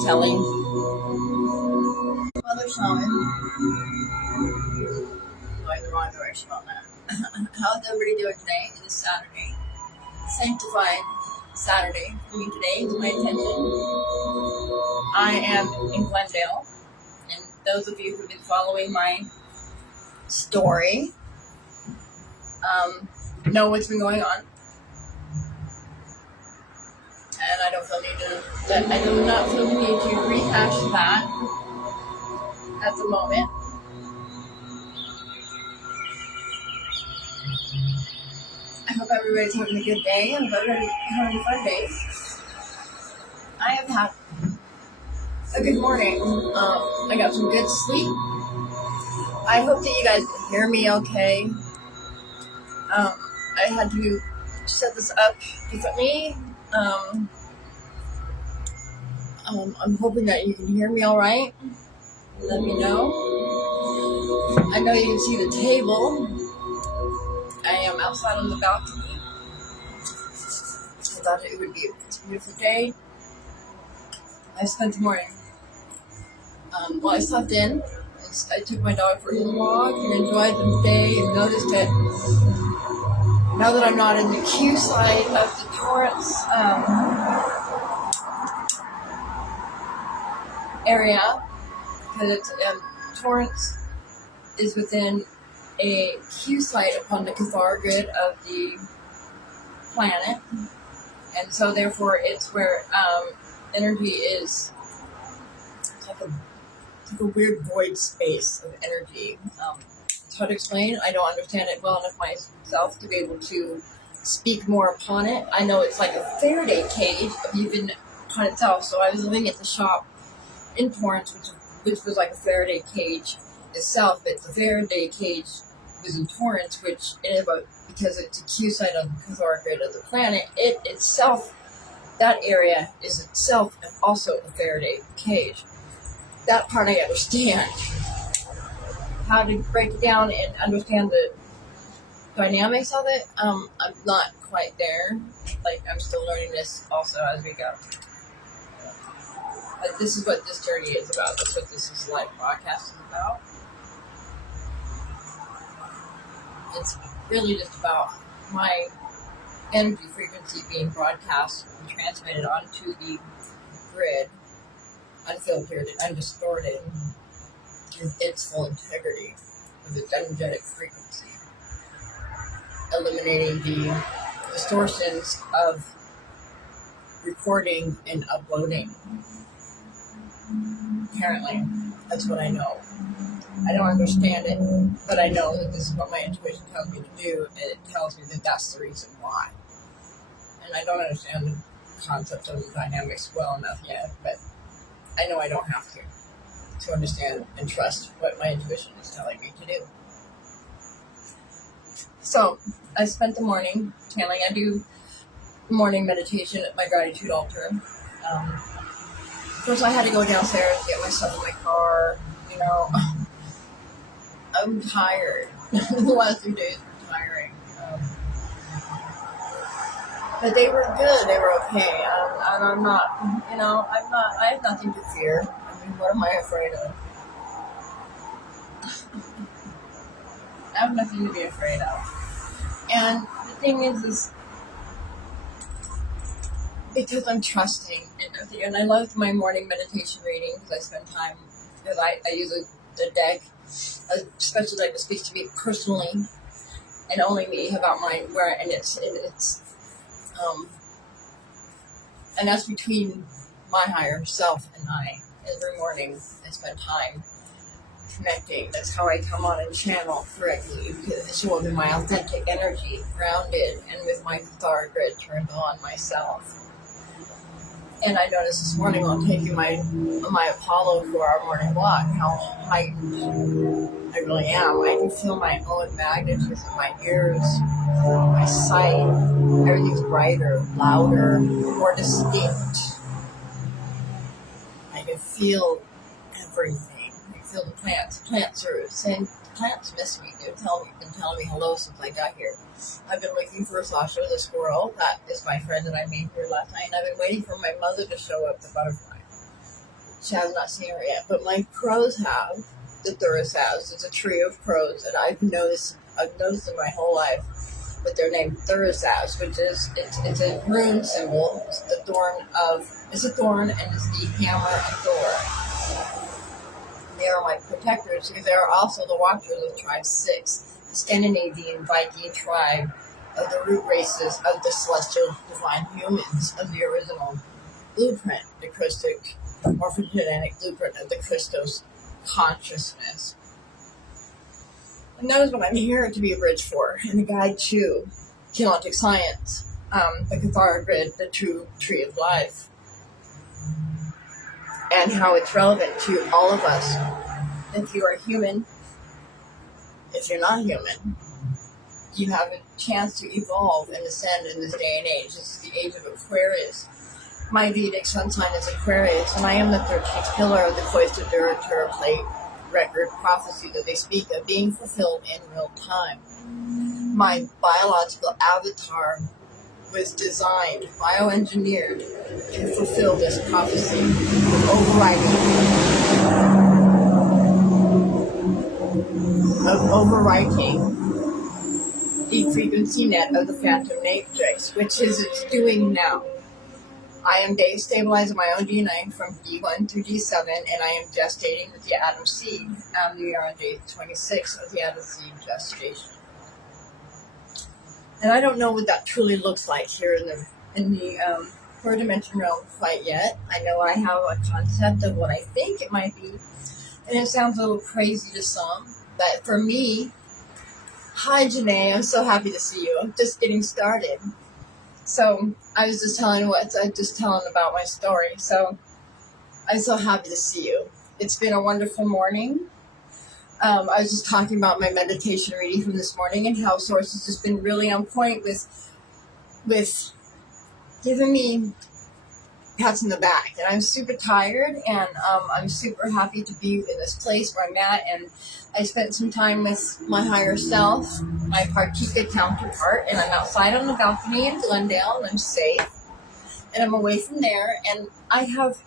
telling Mother Shaman, going the wrong direction on that. How's everybody doing today? It is Saturday. Sanctified Saturday for me today is my intention. I am in Glendale, and those of you who've been following my story know what's been going on. And I don't feel I do not feel the need to rehash that at the moment. I hope everybody's having a good day. I hope everybody's having a fun day. I have had a good morning. I got some good sleep. I hope that you guys can hear me okay. I had to set this up differently. I'm hoping that you can hear me all right. Let me know. I know you can see the table. I am outside on the balcony. I thought it would be a beautiful day. I spent the morning. Well, I slept in. I took my dog for his walk and enjoyed the day and noticed that now that I'm not in the queue side of the Torrance area, because it's Torrance is within a queue site upon the Cathar grid of the planet, and so therefore it's where energy is. It's like a weird void space of energy. It's hard to explain. I don't understand it well enough myself to be able to speak more upon it. I know it's like a Faraday cage, even upon itself. So I was living at the shop in Torrance, which was like a Faraday cage itself, but the Faraday cage was in Torrance, which because it's a Q site on the Cathar grid of the planet, it itself, that area is itself also a Faraday cage. That part I understand. How to break it down and understand the dynamics of it, I'm not quite there. Like, I'm still learning this also as we go. But this is what this journey is about. That's what this is live broadcast is about. It's really just about my energy frequency being broadcast and transmitted onto the grid, unfiltered and undistorted, in its full integrity of its energetic frequency, eliminating the distortions of recording and uploading. Apparently, that's what I know. I don't understand it, but I know that this is what my intuition tells me to do, and it tells me that that's the reason why. And I don't understand the concept of the dynamics well enough yet, but I know I don't have to understand and trust what my intuition is telling me to do. So, I spent the morning channeling. I do morning meditation at my gratitude altar. First, I had to go downstairs and get myself in my car. I'm tired. The last 3 days were tiring. But they were good. They were okay. And I'm not, I have nothing to fear. I mean, what am I afraid of? I have nothing to be afraid of. And the thing is because I'm trusting in everything. And I love my morning meditation reading because I spend time, because I use the deck, a special deck that speaks to me personally and only me about and that's between my higher self and I. Every morning I spend time connecting. That's how I come on and channel correctly, because it's showing me my authentic energy, grounded, and with my Cathar grid turned on myself. And I noticed this morning while taking my Apollo for our morning walk how heightened I really am. I can feel my own magnetism, my ears, my sight. Everything's brighter, louder, more distinct. I can feel everything. I feel the plants. Plants are saying, plants miss me. They've been telling me hello since I got here. I've been looking for Sasha the squirrel. That is my friend that I made here last night. And I've been waiting for my mother to show up, the butterfly. She has not seen her yet, but my crows have. The Thuris has. It's a trio of crows that I've noticed in my whole life. But they're named Thurisaz, which is it's a rune symbol. It's a thorn and it's the hammer of Thor. They are my protectors because they are also the watchers of Tribe 6, the Scandinavian Viking tribe of the root races of the celestial divine humans of the original blueprint, the Christic morphogenetic blueprint of the Christos consciousness. And that is what I'm here to be a bridge for, and a guide to Keylontic science, the Cathara grid, the true tree of life, and how it's relevant to all of us. If you are human, if you're not human, you have a chance to evolve and ascend in this day and age. This is the age of Aquarius. My Vedic sun sign is Aquarius, and I am the 13th pillar of the Cloister Duratura plate record prophecy that they speak of being fulfilled in real time. My biological avatar was designed, bioengineered to fulfill this prophecy of overwriting the frequency net of the phantom matrix, which is it's doing now. I am stabilizing my own DNA from D1 through D7, and I am gestating with the Adam seed. We are on day 26 of the Adam seed gestation. And I don't know what that truly looks like here in the 4-dimension realm quite yet. I know I have a concept of what I think it might be, and it sounds a little crazy to some, but for me, hi Janae, I'm so happy to see you. I'm just getting started. So I was just telling about my story. So I'm so happy to see you. It's been a wonderful morning. I was just talking about my meditation reading from this morning and how Source has just been really on point with giving me pats in the back. And I'm super tired, and I'm super happy to be in this place where I'm at. And I spent some time with my higher self, my Partika counterpart, and I'm outside on the balcony in Glendale, and I'm safe. And I'm away from there, and I have,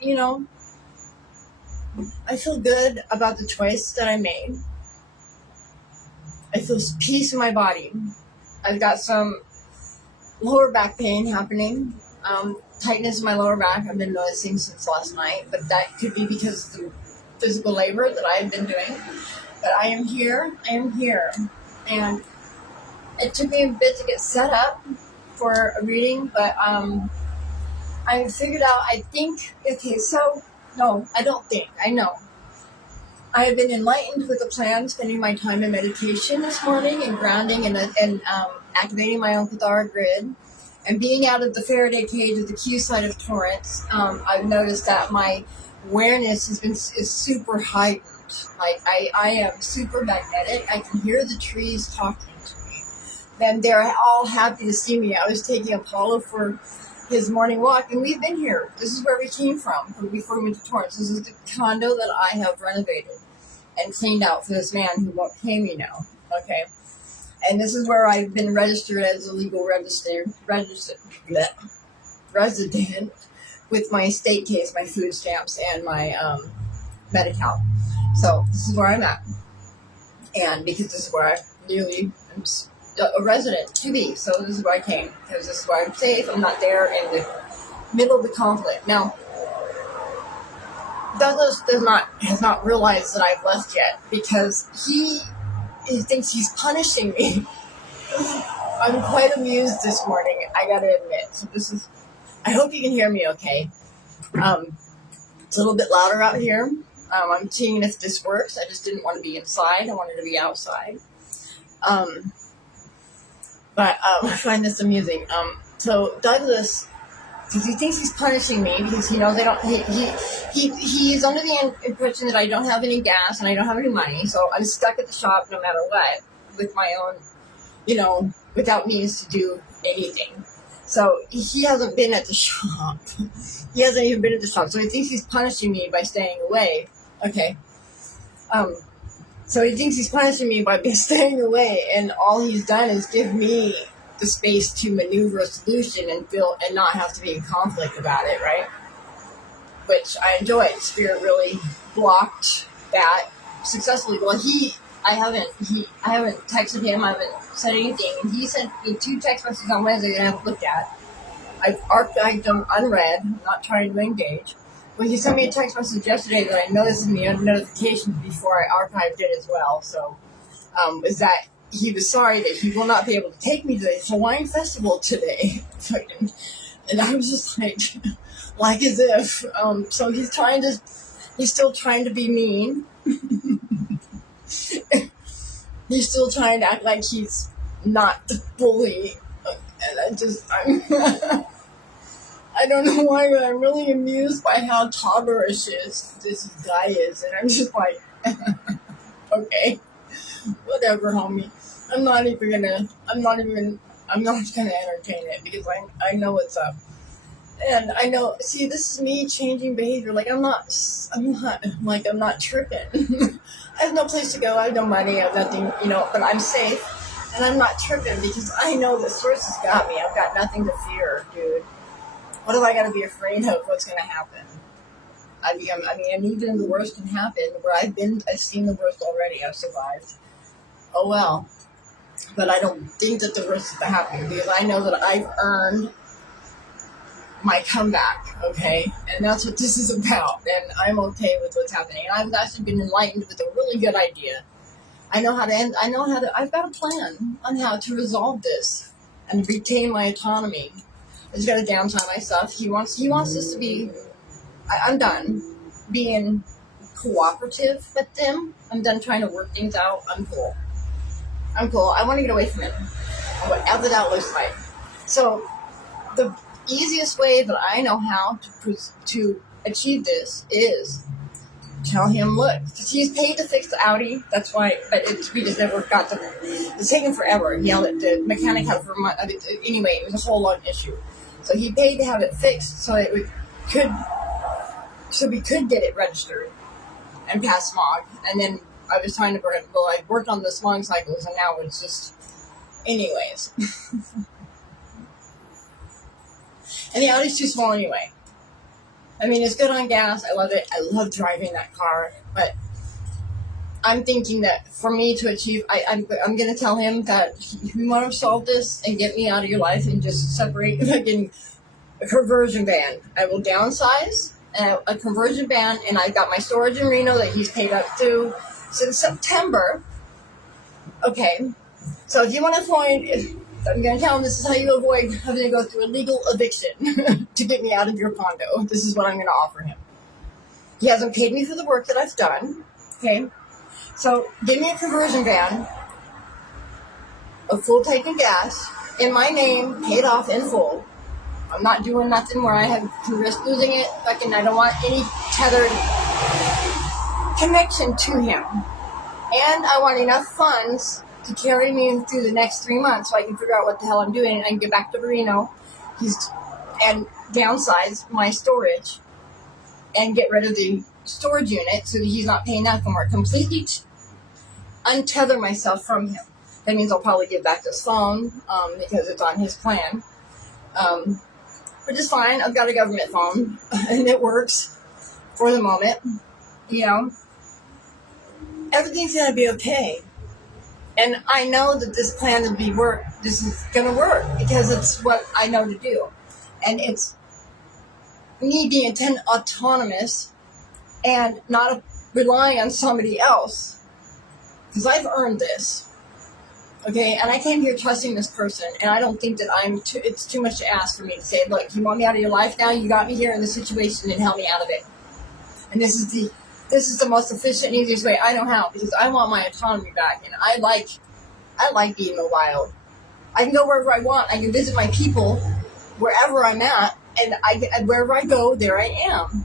I feel good about the choice that I made. I feel peace in my body. I've got some lower back pain happening, tightness in my lower back I've been noticing since last night, but that could be because of the physical labor that I've been doing. But I am here, and it took me a bit to get set up for a reading, but I figured out, I know. I have been enlightened with a plan, spending my time in meditation this morning and grounding and activating my own Cathara grid and being out of the Faraday cage of the Q side of Torrance. I've noticed that my awareness is super heightened. Like I am super magnetic. I can hear the trees talking to me. And they're all happy to see me. I was taking Apollo for his morning walk, and we've been here. This is where we came from before we went to Torrance. This is the condo that I have renovated and cleaned out for this man who won't pay me now. Okay. And this is where I've been registered as a legal resident with my estate case, my food stamps, and my Medi-Cal. So this is where I'm at. And because this is where I really am a resident to be. So this is where I came. Because this is where I'm safe. I'm not there in the middle of the conflict. Now, Douglas has not realized that I've left yet because he thinks he's punishing me. I'm quite amused this morning, I gotta admit. So I hope you can hear me okay. It's a little bit louder out here. I'm seeing if this works. I just didn't want to be inside. I wanted to be outside. But I find this amusing. So Douglas, because he thinks he's punishing me because he knows he's under the impression that I don't have any gas and I don't have any money, so I'm stuck at the shop no matter what with my own, without means to do anything. So he hasn't been at the shop. He hasn't even been at the shop, so he thinks he's punishing me by staying away. Okay. So he thinks he's punishing me by staying away, and all he's done is give me the space to maneuver a solution and not have to be in conflict about it, right? which I enjoyed. Spirit really blocked that successfully. Well, I haven't texted him. I haven't said anything. And he sent me 2 text messages on Wednesday that I haven't looked at. I've archived them unread. I'm not trying to engage. But he sent me a text message yesterday that I noticed in the notifications before I archived it as well. So, is that he was sorry that he will not be able to take me to the Hawaiian Festival today. And I was just like as if. So he's still trying to be mean. He's still trying to act like he's not the bully. And I don't know why, but I'm really amused by how toddlerish this guy is. And I'm just like, okay, whatever, homie. I'm not gonna entertain it because I know what's up. And I know, see, this is me changing behavior. Like, I'm not tripping. I have no place to go. I have no money. I have nothing, but I'm safe. And I'm not tripping because I know the source has got me. I've got nothing to fear, dude. What have I got to be afraid of? What's going to happen? And even the worst can happen. Where I've seen the worst already. I've survived. Oh, well. But I don't think that the worst is to happen because I know that I've earned my comeback, okay? And that's what this is about. And I'm okay with what's happening. And I've actually been enlightened with a really good idea. I've got a plan on how to resolve this and retain my autonomy. I just got to downtime my stuff. He wants this to be, I'm done being cooperative with them. I'm done trying to work things out. I'm cool. I want to get away from him. Whatever that looks like. So the easiest way that I know how to achieve this is tell him, look, because he's paid to fix the Audi. That's why, but we just never got to. It's taken forever. He yelled at the mechanic had it for a month. Anyway, it was a whole long issue. So he paid to have it fixed so we could get it registered and pass smog. And then I was trying to work on the smog cycles, and now it's just, anyways. And the Audi's too small anyway. I mean, it's good on gas. I love it. I love driving that car. But I'm thinking that for me to achieve, I'm going to tell him that we want to solve this and get me out of your life and just separate, like in a conversion van. I will downsize a conversion van, and I got my storage in Reno that he's paid up to since September. Okay. So if you want to I'm going to tell him this is how you avoid having to go through a legal eviction to get me out of your condo. This is what I'm going to offer him. He hasn't paid me for the work that I've done. Okay. So give me a conversion van, a full tank of gas, in my name, paid off in full. I'm not doing nothing where I can risk losing it. I don't want any tethered connection to him. And I want enough funds to carry me through the next 3 months so I can figure out what the hell I'm doing and I can get back to Reno and downsize my storage and get rid of the storage unit so that he's not paying that for. Completely untether myself from him. That means I'll probably give back this phone because it's on his plan. Which is fine. I've got a government phone and it works for the moment. Everything's going to be okay. And I know that this plan this is going to work because it's what I know to do. And it's me being autonomous and not relying on somebody else because I've earned this. Okay, and I came here trusting this person, and I don't think that it's too much to ask for me to say, look, you want me out of your life now? You got me here in this situation and help me out of it. And this is the most efficient and easiest way I know how because I want my autonomy back, and I like being in the wild. I can go wherever I want. I can visit my people wherever I'm at, and wherever I go, there I am.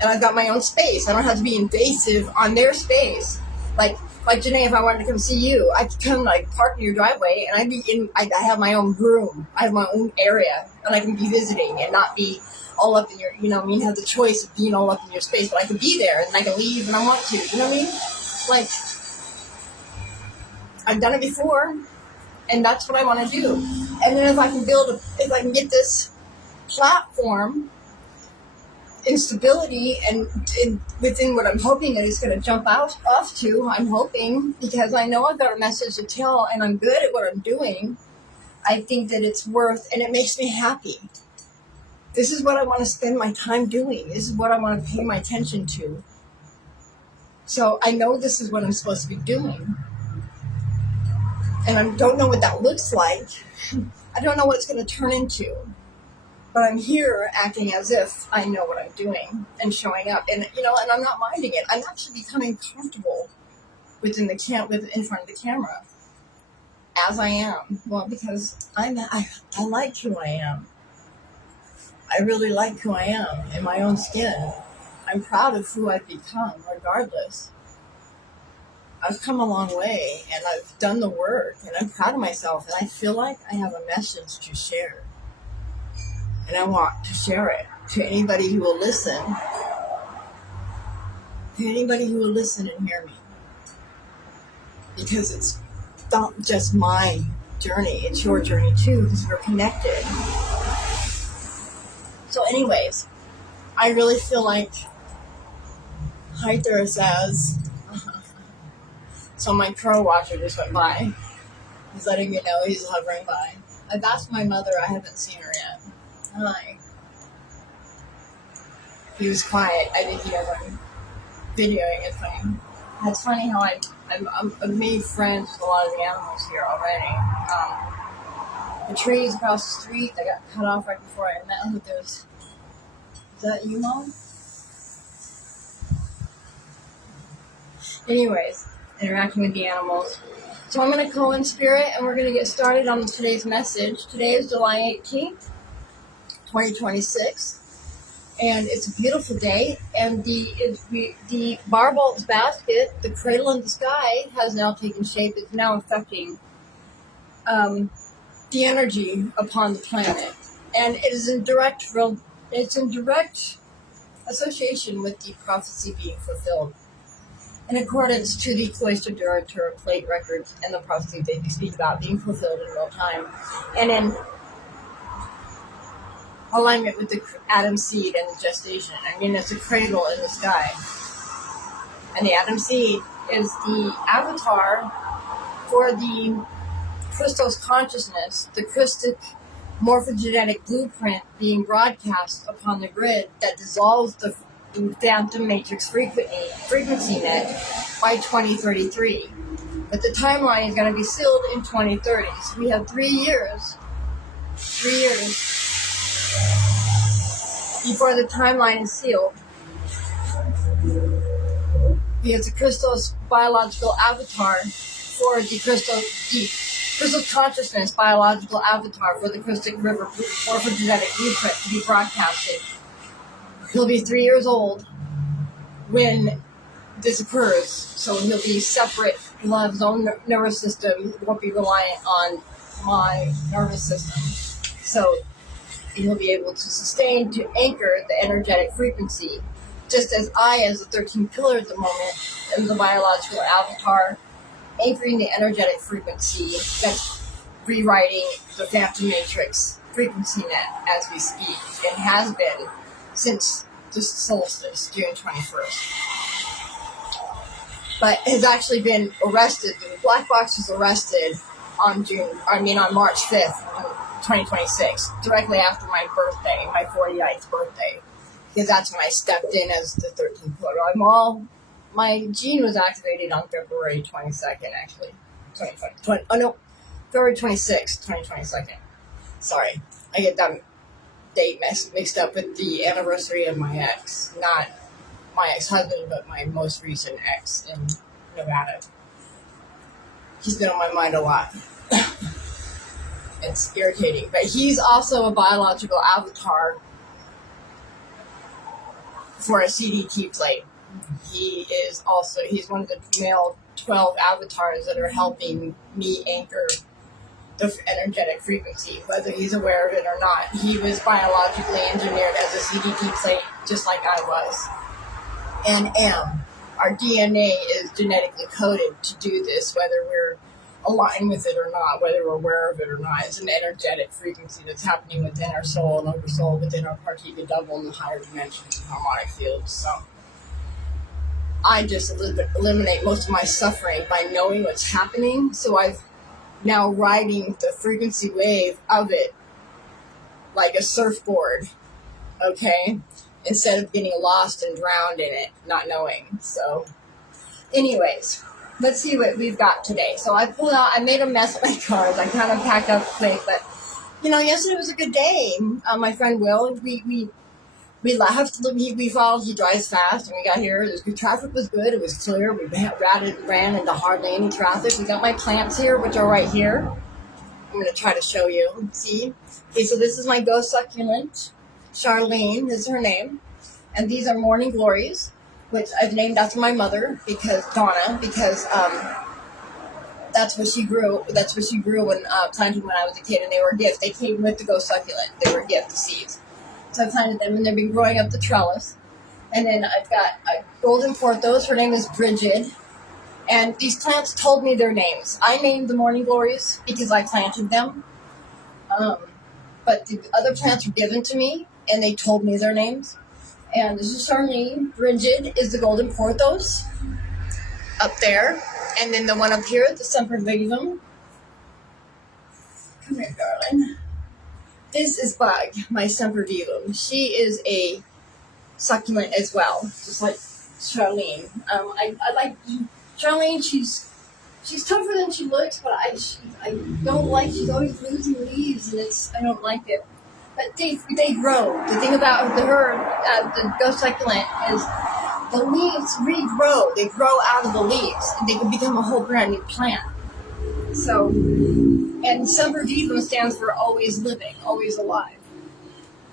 And I've got my own space. I don't have to be invasive on their space. Like Janae, if I wanted to come see you, I could come park in your driveway, and I have my own room. I have my own area, and I can be visiting and not be all up in your, have the choice of being all up in your space, but I can be there and I can leave when I want to. You know what I mean? I've done it before, and that's what I want to do. And then if I can get this platform instability and within what I'm hoping that it's going to jump off to. I'm hoping, because I know I've got a message to tell and I'm good at what I'm doing. I think that it's worth, and it makes me happy. This is what I want to spend my time doing. This is what I want to pay my attention to. So I know this is what I'm supposed to be doing. And I don't know what that looks like. I don't know what it's going to turn into. But I'm here acting as if I know what I'm doing and showing up. And, and I'm not minding it. I'm actually becoming comfortable in front of the camera as I am. Well, because I like who I am. I really like who I am in my own skin. I'm proud of who I've become, regardless. I've come a long way, and I've done the work, and I'm proud of myself, and I feel like I have a message to share. And I want to share it to anybody who will listen. To anybody who will listen and hear me. Because it's not just my journey, it's your journey too, because we're connected. So anyways, I really feel like Heither says, so my crow watcher just went by. He's letting me know he's hovering by. I've asked my mother, I haven't seen her yet. Hi. He was quiet. I think he has videoing. It's funny. It's funny how I've made friends with a lot of the animals here already. The trees across the street that got cut off right before I met them. Is that you, Mom? Anyways, interacting with the animals. So I'm going to call in spirit, and we're going to get started on today's message. Today is July 18th, 2026. And it's a beautiful day, and the Barbolt's basket, the cradle in the sky, has now taken shape. It's now affecting the energy upon the planet, and it is in direct association with the prophecy being fulfilled, in accordance to the Cloister Duratura plate records and the prophecy they speak about being fulfilled in real time, and in alignment with the Adam seed and the gestation. I mean, it's a cradle in the sky. And the Adam seed is the avatar for the Christos consciousness, the Christic morphogenetic blueprint being broadcast upon the grid that dissolves the phantom matrix frequency net by 2033. But the timeline is going to be sealed in 2030. So we have 3 years before the timeline is sealed, because the Christos biological avatar for the Christos consciousness biological avatar for the Christic River morphogenetic blueprint to be broadcasted. He'll be 3 years old when this occurs, so he'll be separate. He'll have his own nervous system. He won't be reliant on my nervous system. So he'll be able to sustain, to anchor the energetic frequency, just as I, as the 13th pillar at the moment, am the biological avatar, anchoring the energetic frequency that's rewriting the phantom matrix frequency net as we speak, and has been since the solstice, June 21st. But has actually been arrested. The Black Box was arrested on March 5th, 2026, directly after my birthday, my 49th birthday, because that's when I stepped in as the 13th pillar. My gene was activated on February 22nd, actually. February 26th, 2022. Sorry, I get that date mixed up with the anniversary of my ex. Not my ex-husband, but my most recent ex in Nevada. He's been on my mind a lot. It's irritating. But he's also a biological avatar for a CDT plate. He's one of the male 12 avatars that are helping me anchor the energetic frequency, whether he's aware of it or not. He was biologically engineered as a CDT plate, just like I was, and am. Our DNA is genetically coded to do this, whether we're align with it or not, whether we're aware of it or not. It's an energetic frequency that's happening within our soul and oversoul, within our Parthiva double in the higher dimensions of harmonic fields. So I just eliminate most of my suffering by knowing what's happening. So I've now riding the frequency wave of it like a surfboard, okay? Instead of getting lost and drowned in it, not knowing. So anyways, let's see what we've got today. So I made a mess of my cards. I kind of packed up quick, but yesterday was a good day. My friend Will, we laughed. We followed. He drives fast, and we got here. The traffic was good. It was clear. We ran into hardly any traffic. We got my plants here, which are right here. I'm going to try to show you. See? Okay, so this is my ghost succulent. Charlene is her name. And these are morning glories, which I've named after my mother, because that's what she grew. That's what she grew when planted when I was a kid, and they were a gift. They came with the ghost succulent. They were a gift, the seeds. So I planted them, and they've been growing up the trellis. And then I've got a golden porthos. Her name is Bridget. And these plants told me their names. I named the morning glories because I planted them. But the other plants were given to me, and they told me their names. And this is Charlene. Bridget is the golden porthos up there. And then the one up here, the sempervivum. Come here, darling. This is Bug, my sempervivum. She is a succulent as well, just like Charlene. I like Charlene. She's tougher than she looks, but I don't like. She's always losing leaves, and I don't like it. But they grow. The thing about the ghost succulent is the leaves regrow. They grow out of the leaves, and they can become a whole brand new plant. So, and sempervivum stands for always living, always alive.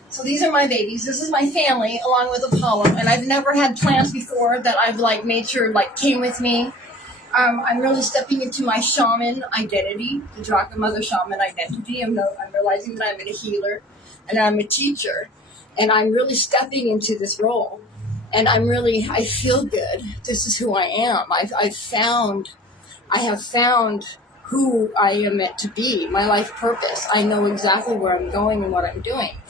So these are my babies. This is my family, along with Apollo. And I've never had plants before that I've made sure came with me. I'm really stepping into my shaman identity, the Draka Mother shaman identity. I'm realizing that I'm a healer, and I'm a teacher, and I'm really stepping into this role. And I feel good. This is who I am. I have found who I am meant to be, my life purpose. I know exactly where I'm going and what I'm doing.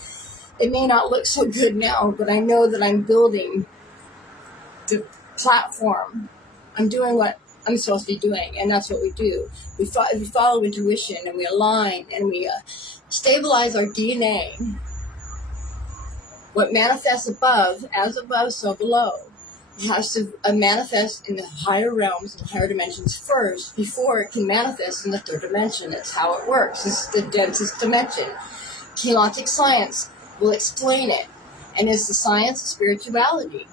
It may not look so good now, but I know that I'm building the platform. I'm doing what I'm supposed to be doing, and that's what we do. We follow intuition, and we align, and we stabilize our DNA. What manifests above, as above, so below. It has to manifest in the higher realms and higher dimensions first before it can manifest in the third dimension. That's how it works. It's the densest dimension. Chaotic science will explain it. And it's the science of spirituality.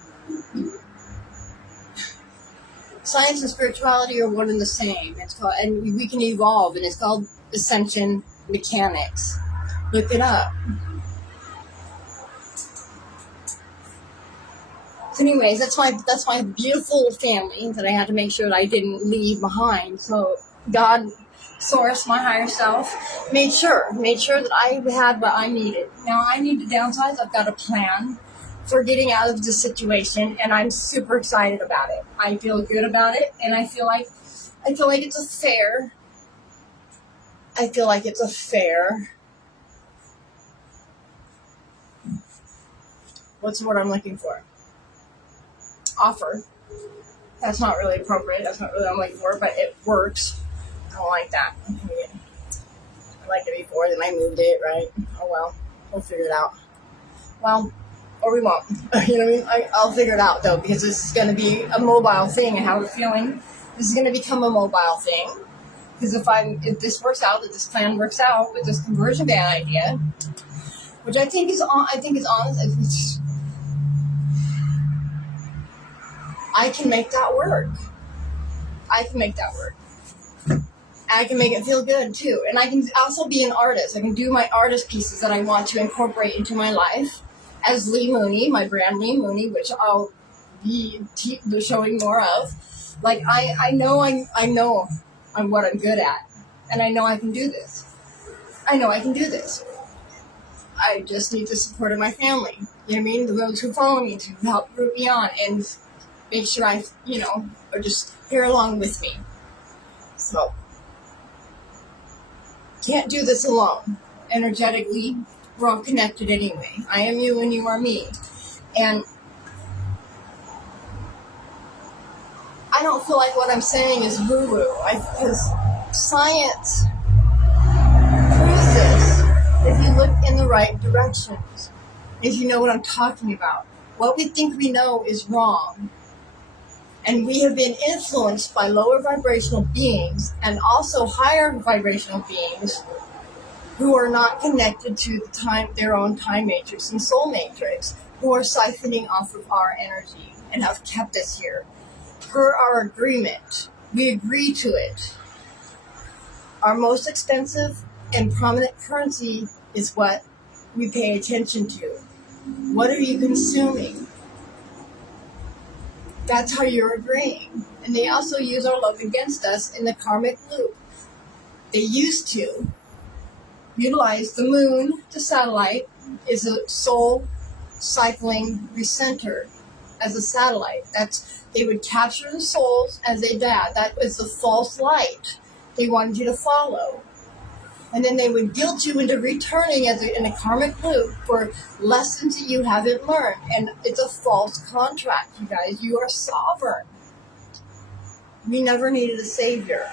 Science and spirituality are one and the same. And we can evolve, and it's called ascension mechanics. Look it up. So anyways, that's my beautiful family that I had to make sure that I didn't leave behind. So God, Source, my higher self, made sure that I had what I needed. Now I need to downsize. I've got a plan for getting out of the situation, and I'm super excited about it. I feel good about it, and I feel like it's a fair. What's the word I'm looking for? Offer. That's not really appropriate. That's not really what I'm looking for, but it works. I don't like that. I liked it before, then I moved it, right? Oh well, we'll figure it out. Well, or we won't. You know what I mean? I'll figure it out though, because this is going to be a mobile thing. And how we're feeling, this is going to become a mobile thing. Because if this works out, if this plan works out with this conversion ban idea, which I think is honest. I can make that work. I can make it feel good too. And I can also be an artist. I can do my artist pieces that I want to incorporate into my life as Lee Mooney, my brand Lee Mooney, which I'll be showing more of. I know I'm what I'm good at. And I know I can do this. I just need the support of my family. You know what I mean? Those who follow me to help root me on and make sure are just here along with me. So, can't do this alone. Energetically, we're all connected anyway. I am you and you are me. And I don't feel like what I'm saying is woo-woo, because science proves this if you look in the right directions, if you know what I'm talking about. What we think we know is wrong. And we have been influenced by lower vibrational beings and also higher vibrational beings who are not connected to their own time matrix and soul matrix, who are siphoning off of our energy and have kept us here. Per our agreement, we agree to it. Our most expensive and prominent currency is what we pay attention to. What are you consuming? That's how you're agreeing. And they also use our love against us in the karmic loop. They used to utilize the moon, the satellite, is a soul cycling recenter as a satellite. They would capture the souls as they died. That was the false light they wanted you to follow. And then they would guilt you into returning in a karmic loop for lessons that you haven't learned. And it's a false contract, you guys. You are sovereign. We never needed a savior.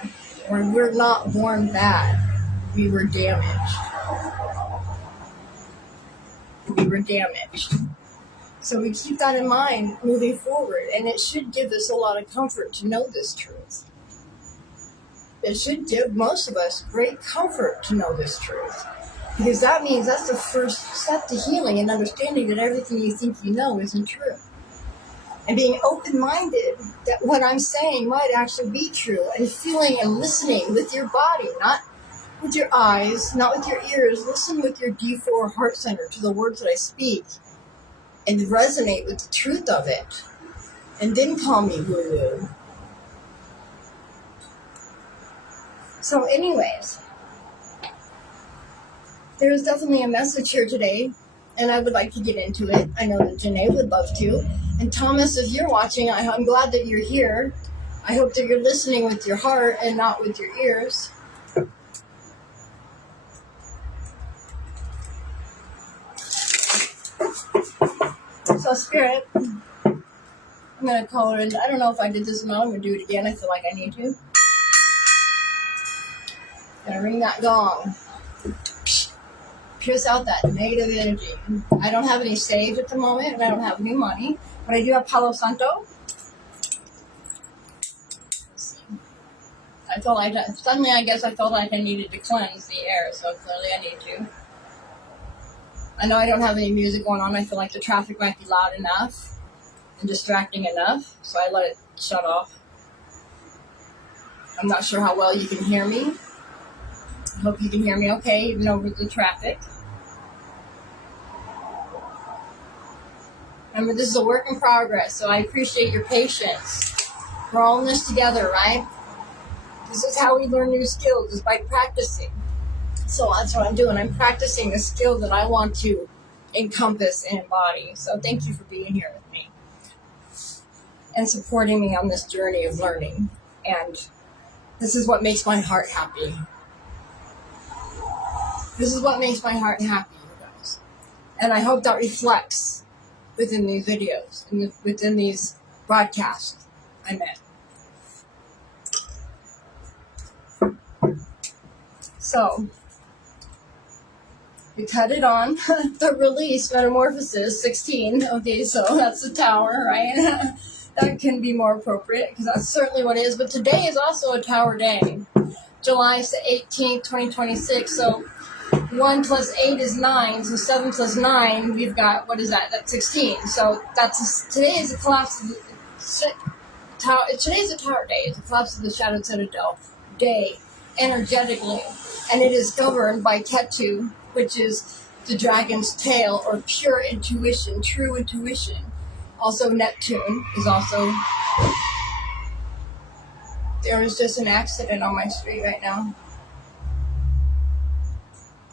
We're not born bad. We were damaged. We were damaged. So we keep that in mind moving forward. And it should give us a lot of comfort to know this truth. It should give most of us great comfort to know this truth. Because that means that's the first step to healing and understanding that everything you think you know isn't true. And being open-minded that what I'm saying might actually be true. And feeling and listening with your body, not with your eyes, not with your ears. Listen with your D4 heart center to the words that I speak. And resonate with the truth of it. And then call me woo-woo. So anyways, there's definitely a message here today, and I would like to get into it. I know that Janae would love to. And Thomas, if you're watching, I'm glad that you're here. I hope that you're listening with your heart and not with your ears. So Spirit, I'm going to call it in. I don't know if I did this or not. I'm going to do it again. I feel like I need to. Gonna ring that gong. Pierce out that negative energy. I don't have any saved at the moment, and I don't have any money, but I do have Palo Santo. I felt like suddenly I felt like I needed to cleanse the air, so clearly I need to. I know I don't have any music going on. I feel like the traffic might be loud enough and distracting enough, so I let it shut off. I'm not sure how well you can hear me. I hope you can hear me okay, even over the traffic. Remember, this is a work in progress, so I appreciate your patience. We're all in this together, right? This is how we learn new skills, is by practicing. So that's what I'm doing. I'm practicing the skill that I want to encompass and embody. So thank you for being here with me and supporting me on this journey of learning. And this is what makes my heart happy. This is what makes my heart happy, you guys. And I hope that reflects within these videos, within these broadcasts I made. So, we cut it on the release Metamorphosis 16. Okay, so that's the tower, right? That can be more appropriate because that's certainly what it is. But today is also a tower day, July 18th, 2026. So 1 plus 8 is 9. So 7 plus 9, we've got, what is that? That's 16. So today is a collapse of the tower. Today's a tower day. It's a collapse of the Shadowed Citadel day, energetically. And it is governed by Ketu, which is the dragon's tail, or pure intuition, true intuition. Also, Neptune is also... There is just an accident on my street right now.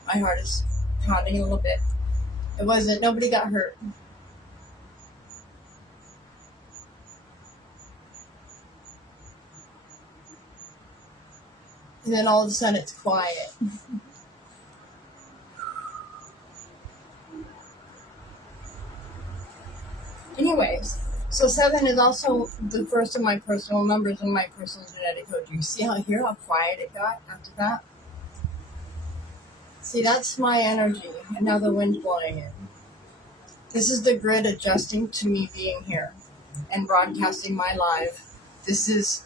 My heart is pounding a little bit. Nobody got hurt. And then all of a sudden it's quiet. anyways, so 7 is also the first of my personal numbers in my personal genetic code. Do you see how quiet it got after that? See, that's my energy, and now the wind's blowing in. This is the grid adjusting to me being here and broadcasting my live. This is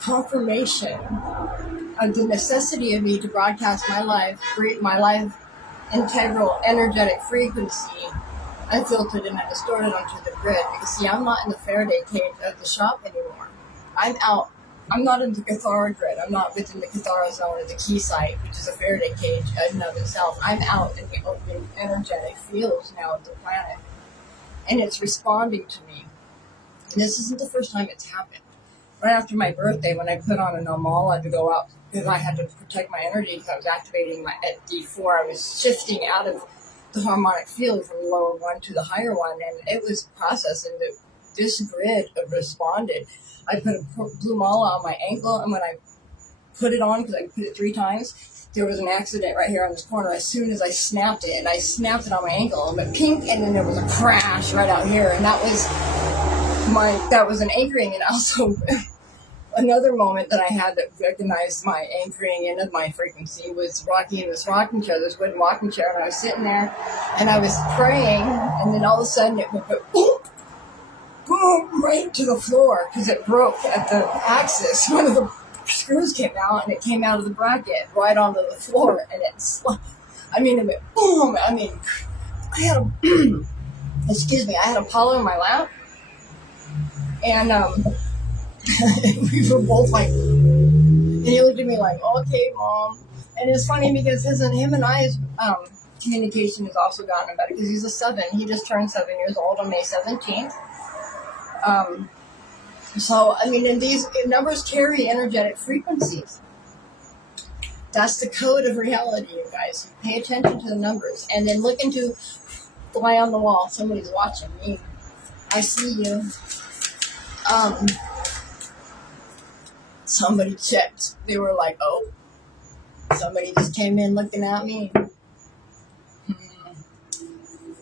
confirmation of the necessity of me to broadcast my live integral energetic frequency unfiltered and undistorted onto the grid. Because see, I'm not in the Faraday cage of the shop anymore. I'm out. I'm not in the Cathara grid. I'm not within the Cathara zone of the key site, which is a Faraday cage in and of itself. I'm out in the open energetic fields now of the planet. And it's responding to me. And this isn't the first time it's happened. Right after my birthday, when I put on an Amala to go out, because I had to protect my energy because I was activating at D4, I was shifting out of the harmonic field from the lower one to the higher one, and it was processing that this grid responded. I put a blue mala on my ankle, and when I put it on, because I put it 3 times, there was an accident right here on this corner. As soon as I snapped it, and I snapped it on my ankle, it went pink, and then there was a crash right out here, and that was an anchoring. And also another moment that I had that recognized my anchoring in of my frequency was rocking in this rocking chair, this wooden rocking chair, and I was sitting there, and I was praying, and then all of a sudden it went boom, boom, right to the floor, because it broke at the axis. One of the screws came out, and it came out of the bracket right onto the floor, and it went boom. I had I had Apollo in my lap, and we were both like, and he looked at me like, okay, Mom. And it's funny because him and I's communication has also gotten better, because he's a 7. He just turned 7 years old on May 17th. And these numbers carry energetic frequencies. That's the code of reality, you guys. Pay attention to the numbers, and then look into the eye on the wall. Somebody's watching me. I see you. Somebody checked. They were like, oh, somebody just came in looking at me.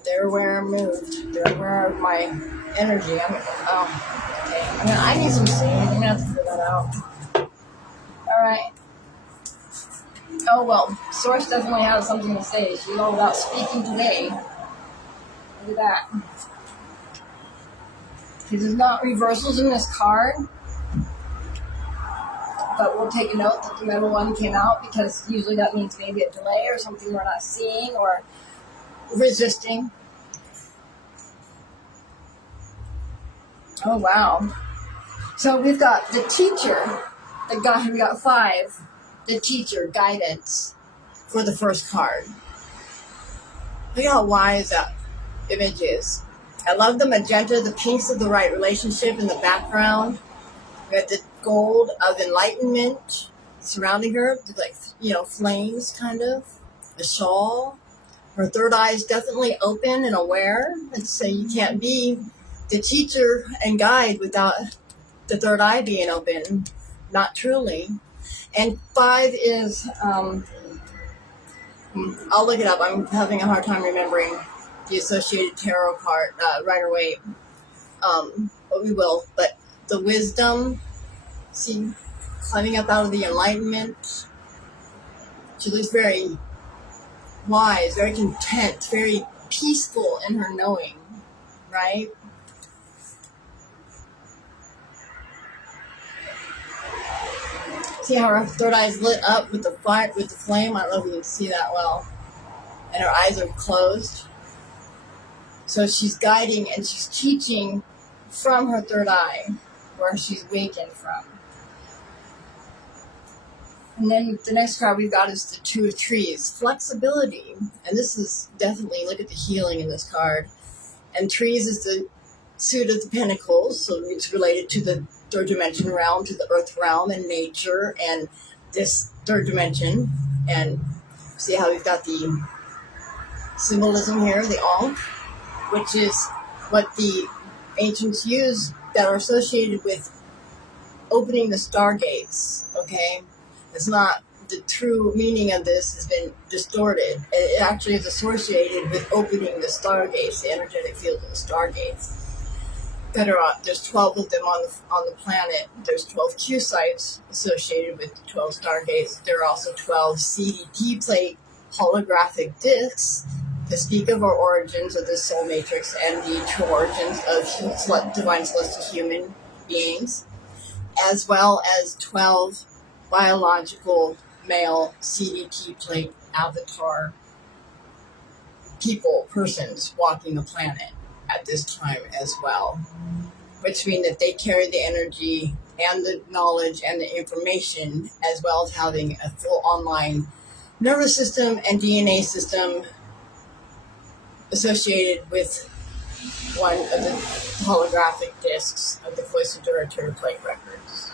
They're where I moved. They're where my energy. Okay. I need some seed. I'm going to have to figure that out. All right. Oh, well, Source definitely has something to say. She's all about speaking today. Look at that. There's not reversals in this card. But we'll take a note that the middle one came out, because usually that means maybe a delay or something we're not seeing or resisting. Oh, wow. So we've got the teacher. We got 5. The teacher, guidance, for the first card. Look how wise that image is. I love the magenta, the pinks of the right relationship in the background. We have the gold of enlightenment surrounding her, like, flames kind of. The shawl. Her third eye is definitely open and aware. And so you can't be the teacher and guide without the third eye being open. Not truly. And 5 is, I'll look it up. I'm having a hard time remembering the associated tarot card, Rider-Waite. But we will. But the wisdom, see, climbing up out of the enlightenment. She looks very wise, very content, very peaceful in her knowing, right? See how her third eye is lit up with the fire, with the flame? I don't know if you can see that well. And her eyes are closed. So she's guiding and she's teaching from her third eye, where she's wakened from. And then the next card we've got is the 2 of Trees. Flexibility. And this is definitely, look at the healing in this card. And Trees is the suit of the Pentacles, so it's related to the 3rd dimension realm, to the earth realm and nature and this 3rd dimension. And see how we've got the symbolism here, the Ankh, which is what the ancients used that are associated with opening the stargates, okay? It's not the true meaning of this has been distorted. It actually is associated with opening the stargates, the energetic field of the stargates. There's 12 of them on the planet. There's 12 Q sites associated with the 12 stargates. There are also 12 CDT plate holographic discs to speak of our origins of the soul matrix and the true origins of divine celestial human beings, as well as 12 biological male CDT plate avatar persons walking the planet at this time as well, which means that they carry the energy and the knowledge and the information, as well as having a full online nervous system and DNA system associated with one of the holographic discs of the Cloister Directory plate records,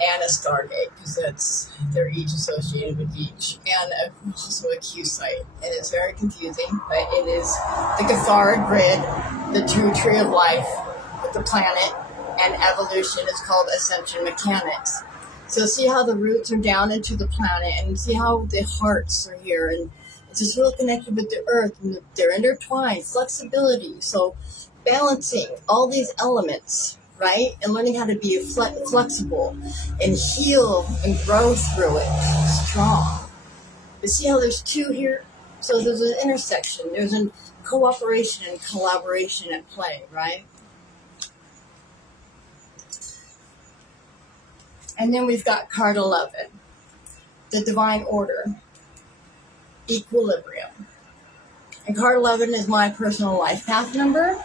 and a Stargate, because they're each associated with each, and also a Q site. And it's very confusing, but it is the Cathara grid, the true tree of life with the planet, and evolution is called ascension mechanics. So see how the roots are down into the planet, and see how the hearts are here, and it's just real connected with the earth, and they're intertwined, flexibility, so balancing all these elements, right? And learning how to be flexible and heal and grow through it strong. But see how there's two here? So there's an intersection. There's a cooperation and collaboration at play, right? And then we've got card 11, the divine order, equilibrium. And card 11 is my personal life path number.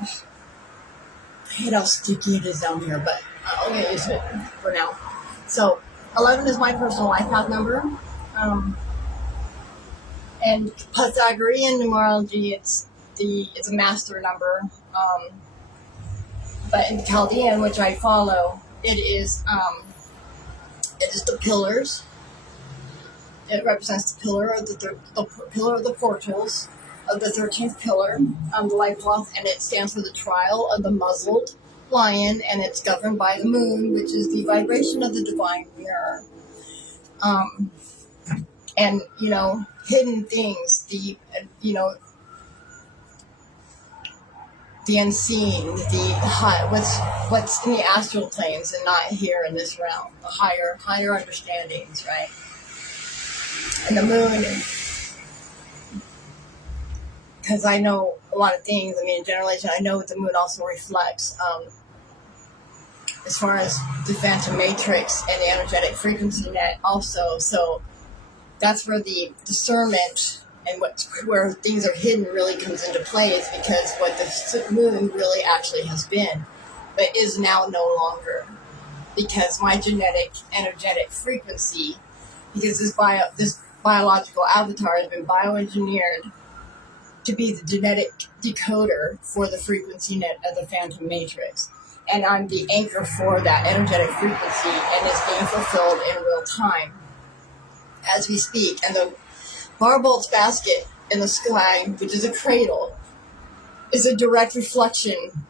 I hate how sticky it is down here, but I'll get used to it for now. So 11 is my personal life path number. And Pythagorean numerology, it's a master number. But in Chaldean, which I follow, it is the pillars. It represents the pillar of the portals of the 13th pillar, the light cloth, and it stands for the trial of the muzzled lion, and it's governed by the moon, which is the vibration of the divine mirror. And hidden things, the unseen, what's in the astral planes and not here in this realm, the higher understandings, right? And the moon, because I know a lot of things. I mean, in generation, I know what the moon also reflects. As far as the phantom matrix and the energetic frequency net, also. So that's where the discernment and where things are hidden really comes into play, is because what the moon really actually has been, but is now no longer, because my genetic energetic frequency, because this biological avatar has been bioengineered to be the genetic decoder for the frequency net of the phantom matrix, and I'm the anchor for that energetic frequency, and it's being fulfilled in real time as we speak. And the Marbolt's basket in the sky, which is a cradle, is a direct reflection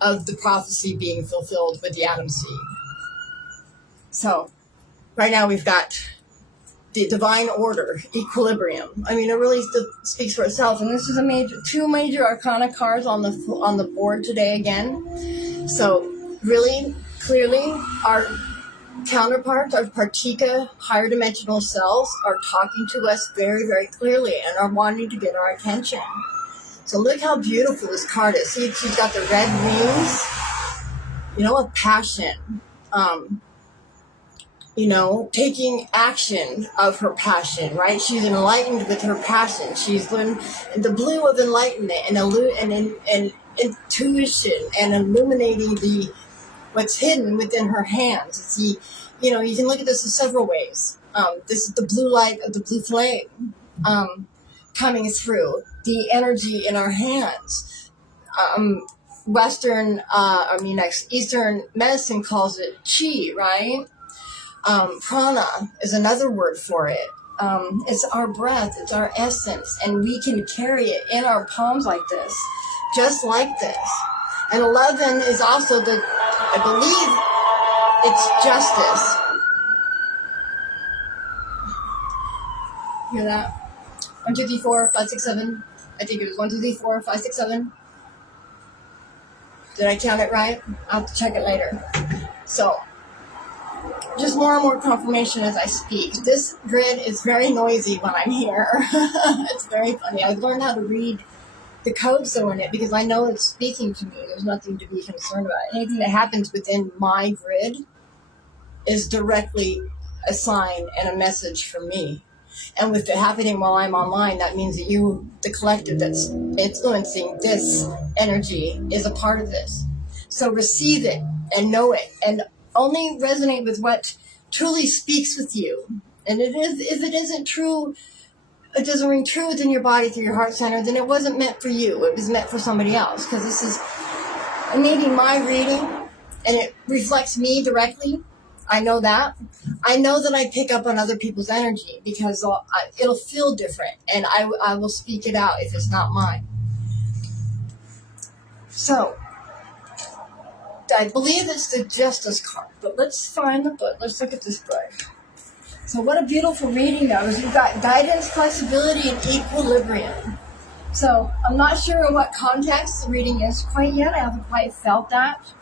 of the prophecy being fulfilled with the atom seed. So, right now we've got the divine order, equilibrium. I mean, it really speaks for itself. And this is two major arcana cards on the board today again. So, really clearly, our counterparts, our Partika higher dimensional selves, are talking to us very, very clearly and are wanting to get our attention. So look how beautiful this card is. See, she's got the red wings, of passion. Taking action of her passion, right? She's enlightened with her passion. She's learned the blue of enlightenment and intuition and illuminating what's hidden within her hands. You can look at this in several ways. This is the blue light of the blue flame coming through, the energy in our hands. Eastern medicine calls it chi, right? Prana is another word for it. It's our breath, it's our essence, and we can carry it in our palms like this, just like this. And 11 is also I believe it's justice. Hear that? 1, 2, 3, 4, 5, 6, 7. I think it was 1, 2, 3, 4, 5, 6, 7. Did I count it right? I'll have to check it later. So, just more and more confirmation as I speak. This grid is very noisy when I'm here. It's very funny. I've learned how to read the codes that are in it because I know it's speaking to me. There's nothing to be concerned about. Anything that happens within my grid is directly a sign and a message from me. And with it happening while I'm online, that means that you, the collective that's influencing this energy, is a part of this. So receive it and know it and only resonate with what truly speaks with you. And if it isn't true, it doesn't ring true within your body through your heart center, then it wasn't meant for you. It was meant for somebody else. Because this is maybe my reading and it reflects me directly. I know that. I know that I pick up on other people's energy because it'll feel different. And I will speak it out if it's not mine. So, I believe it's the Justice card. But let's find the book. Let's look at this book. So what a beautiful reading though, is you've got guidance, flexibility, and equilibrium. So I'm not sure in what context the reading is quite yet. I haven't quite felt that.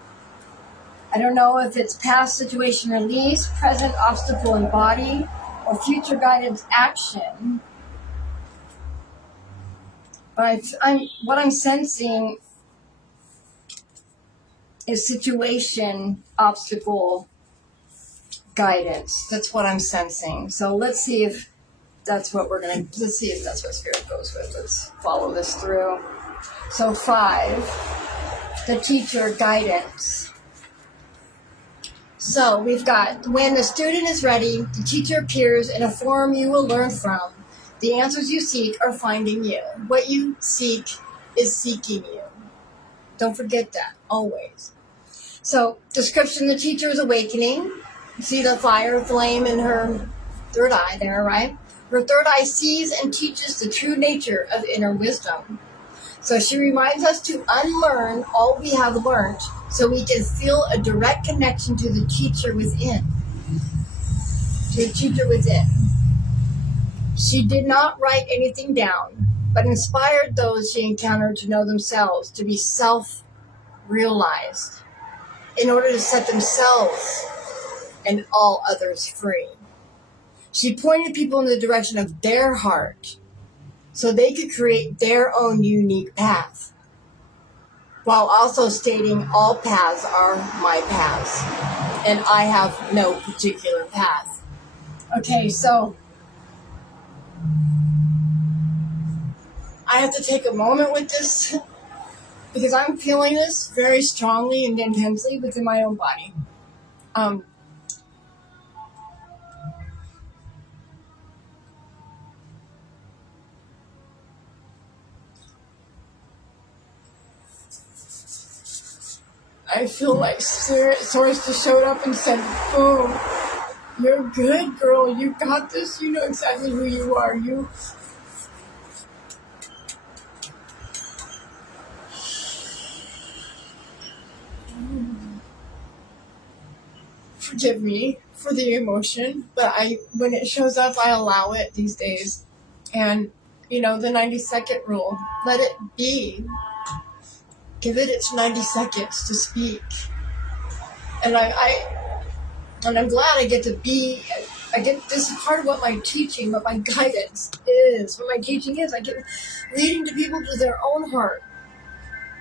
I don't know if it's past situation release, present obstacle in body, or future guidance action. But what I'm sensing is situation, obstacle, guidance. That's what I'm sensing. So let's see if that's what let's see if that's what Spirit goes with. Let's follow this through. So 5, the teacher, guidance. So we've got, when the student is ready, the teacher appears in a form you will learn from. The answers you seek are finding you. What you seek is seeking you. Don't forget that, always. So, description, the teacher is awakening. You see the fire flame in her third eye there, right? Her third eye sees and teaches the true nature of inner wisdom. So she reminds us to unlearn all we have learned so we can feel a direct connection to the teacher within. To the teacher within. She did not write anything down, but inspired those she encountered to know themselves, to be self-realized, in order to set themselves and all others free. She pointed people in the direction of their heart so they could create their own unique path, while also stating all paths are my paths, and I have no particular path. Okay, so I have to take a moment with this because I'm feeling this very strongly and intensely within my own body. I feel like Spirit Source just showed up and said, boom, you're good, girl. You got this. You know exactly who you are. You. Forgive me for the emotion, but when it shows up, I allow it these days. And, the 90-second rule, let it be. Give it its 90 seconds to speak. And I'm glad I get to be, this is part of what my teaching, what my guidance is. What my teaching is, I get leading to people to their own heart.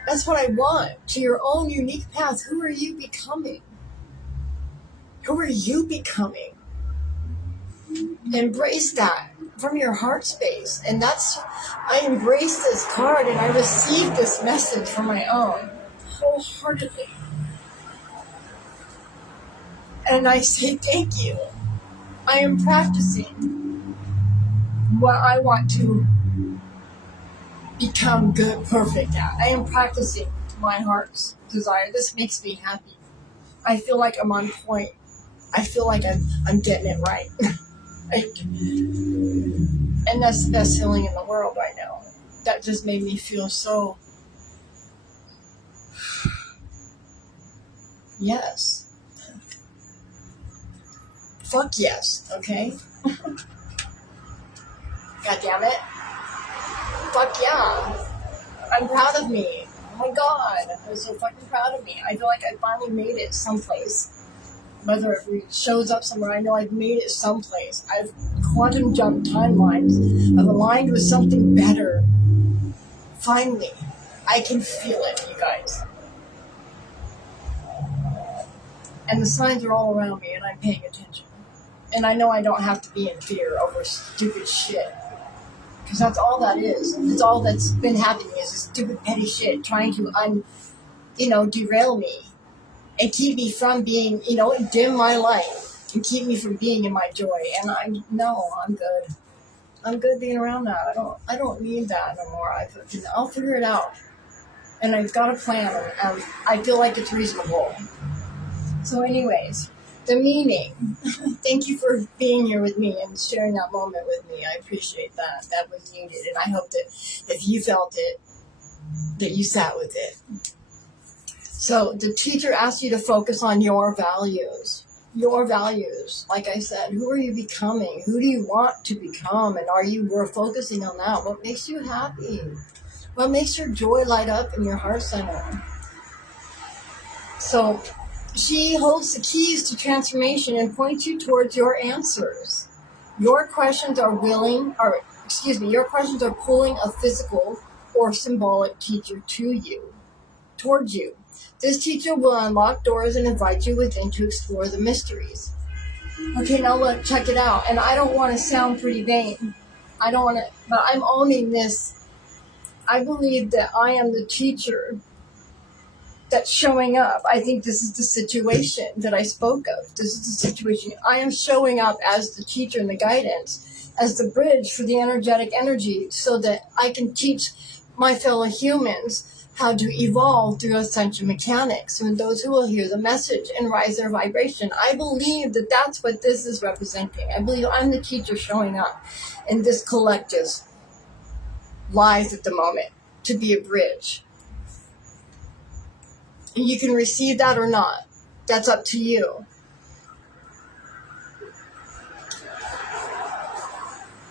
That's what I want, to your own unique path. Who are you becoming? Who are you becoming? Embrace that from your heart space. And I embrace this card and I receive this message from my own, wholeheartedly. And I say thank you. I am practicing what I want to become good, perfect at. I am practicing my heart's desire. This makes me happy. I feel like I'm on point. I feel like I'm getting it right. And that's the best feeling in the world right now. That just made me feel so, yes. Fuck yes, okay? God damn it. Fuck yeah. I'm proud of me. Oh my god. I'm so fucking proud of me. I feel like I finally made it someplace. Whether it shows up somewhere, I know I've made it someplace. I've quantum jumped timelines. I've aligned with something better. Finally. I can feel it, you guys. And the signs are all around me, and I'm paying attention. And I know I don't have to be in fear over stupid shit. Because that's all that is. It's all that's been happening is this stupid petty shit trying to derail me and keep me from being, dim my light and keep me from being in my joy. And I'm good. I'm good being around that. I don't need that no more. I'll figure it out. And I've got a plan, and I feel like it's reasonable. So anyways, the meaning. Thank you for being here with me and sharing that moment with me. I appreciate that. That was needed. And I hope that if you felt it, that you sat with it. So the teacher asked you to focus on your values. Your values. Like I said, who are you becoming? Who do you want to become? And we're focusing on that. What makes you happy? What makes your joy light up in your heart center? So she holds the keys to transformation and points you towards your answers. Your questions are pulling a physical or symbolic teacher towards you. This teacher will unlock doors and invite you within to explore the mysteries. Okay, now check it out. And I don't want to sound pretty vain. But I'm owning this. I believe that I am the teacher that's showing up. I think this is the situation that I spoke of. This is the situation. I am showing up as the teacher and the guidance, as the bridge for the energetic energy so that I can teach my fellow humans how to evolve through ascension mechanics and those who will hear the message and rise their vibration. I believe that that's what this is representing. I believe I'm the teacher showing up in this collective lies at the moment to be a bridge. And you can receive that or not. That's up to you.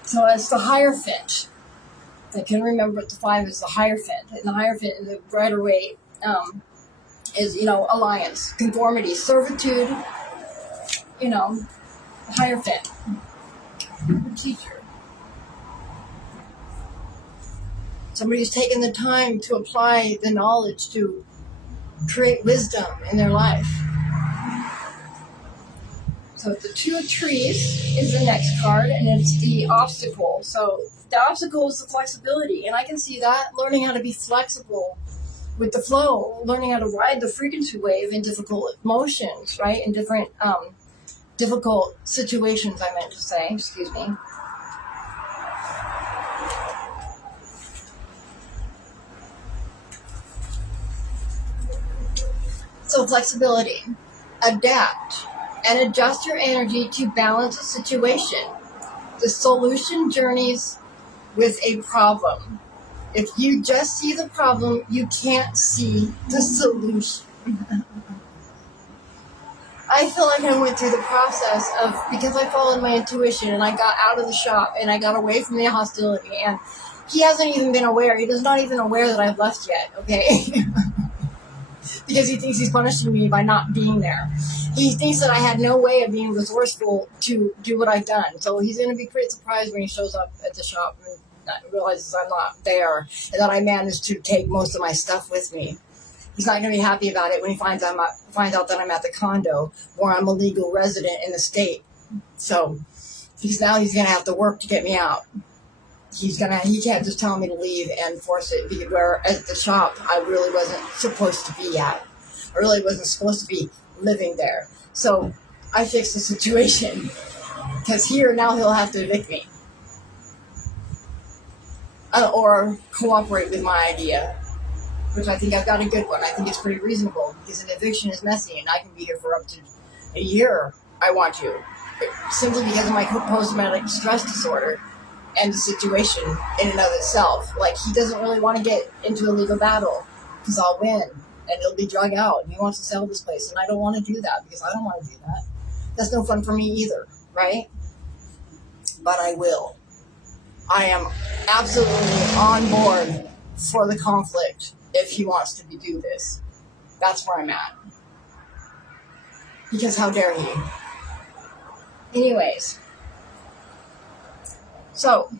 So as the Hierophant, I can remember the 5 is the Hierophant. And the Hierophant in the brighter way is, alliance, conformity, servitude, Hierophant, teacher. Somebody who's taken the time to apply the knowledge to create wisdom in their life. So the 2 of Trees is the next card, and it's the obstacle. So the obstacle is the flexibility, and I can see that, learning how to be flexible with the flow, learning how to ride the frequency wave in difficult emotions, right? In different difficult situations, I meant to say, excuse me. So flexibility, adapt, and adjust your energy to balance a situation. The solution journeys with a problem. If you just see the problem, you can't see the solution. I feel like I went through the process of, because I followed my intuition and I got out of the shop and I got away from the hostility, and he hasn't even been aware. He is not even aware that I've left yet, okay? Because he thinks he's punishing me by not being there. He thinks that I had no way of being resourceful to do what I've done. So he's going to be pretty surprised when he shows up at the shop and realizes I'm not there and that I managed to take most of my stuff with me. He's not going to be happy about it when he finds out that I'm at the condo where I'm a legal resident in the state. So now he's going to have to work to get me out. He can't just tell me to leave and force it, where at the shop I really wasn't supposed to be at. I really wasn't supposed to be living there. So I fixed the situation, because here now he'll have to evict me. Or cooperate with my idea, which I think I've got a good one. I think it's pretty reasonable, because an eviction is messy and I can be here for up to a year. I want to, simply because of my post-traumatic stress disorder. And the situation in and of itself. Like, he doesn't really want to get into a legal battle because I'll win and he'll be drug out and he wants to sell this place, and I don't want to do that because I don't want to do that. That's no fun for me either, right? But I will. I am absolutely on board for the conflict if he wants to do this. That's where I'm at. Because how dare he? Anyways, so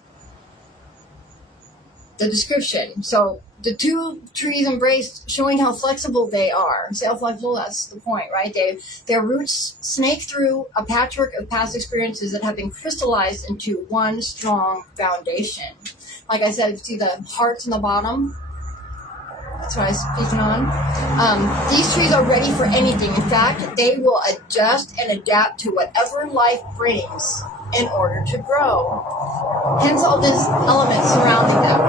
the description. So the two trees embraced, showing how flexible they are. See how flexible? That's the point, right? Their roots snake through a patchwork of past experiences that have been crystallized into one strong foundation. Like I said, see the hearts in the bottom? That's what I was speaking on. These trees are ready for anything. In fact, they will adjust and adapt to whatever life brings in order to grow. Hence all this element surrounding them.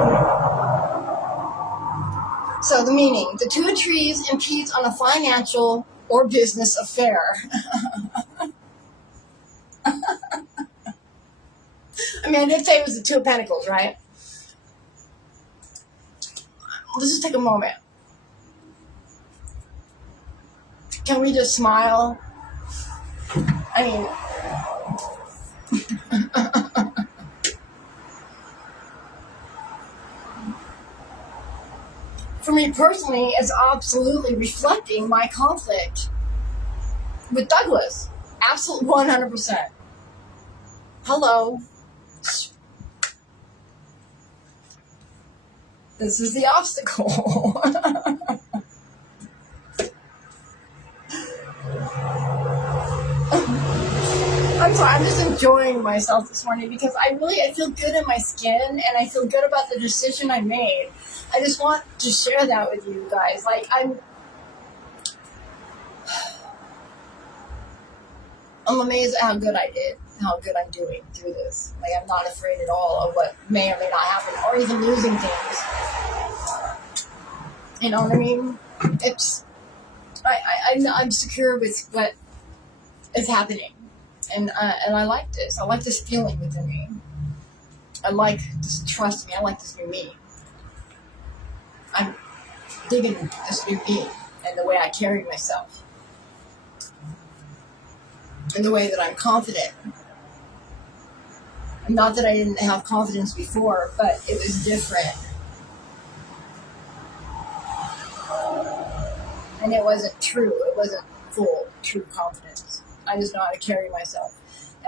So the meaning, the two trees impedes on a financial or business affair. I mean, I did say it was the Two of Pentacles, right? Let's just take a moment. Can we just smile? I mean, for me personally, it's absolutely reflecting my conflict with Douglas. Absolutely 100%. Hello. This is the obstacle. I'm sorry, I'm just enjoying myself this morning because I feel good in my skin and I feel good about the decision I made. I just want to share that with you guys. Like, I'm amazed at how good I did, how good I'm doing through this. Like, I'm not afraid at all of what may or may not happen, or even losing things. You know what I mean? It's, I'm secure with what is happening. And I like this. I like this feeling within me. I like this trust me. I like this new me. I'm digging this new me and the way I carry myself. And the way that I'm confident. And not that I didn't have confidence before, but it was different. And it wasn't true. It wasn't full, true confidence. I just know how to carry myself.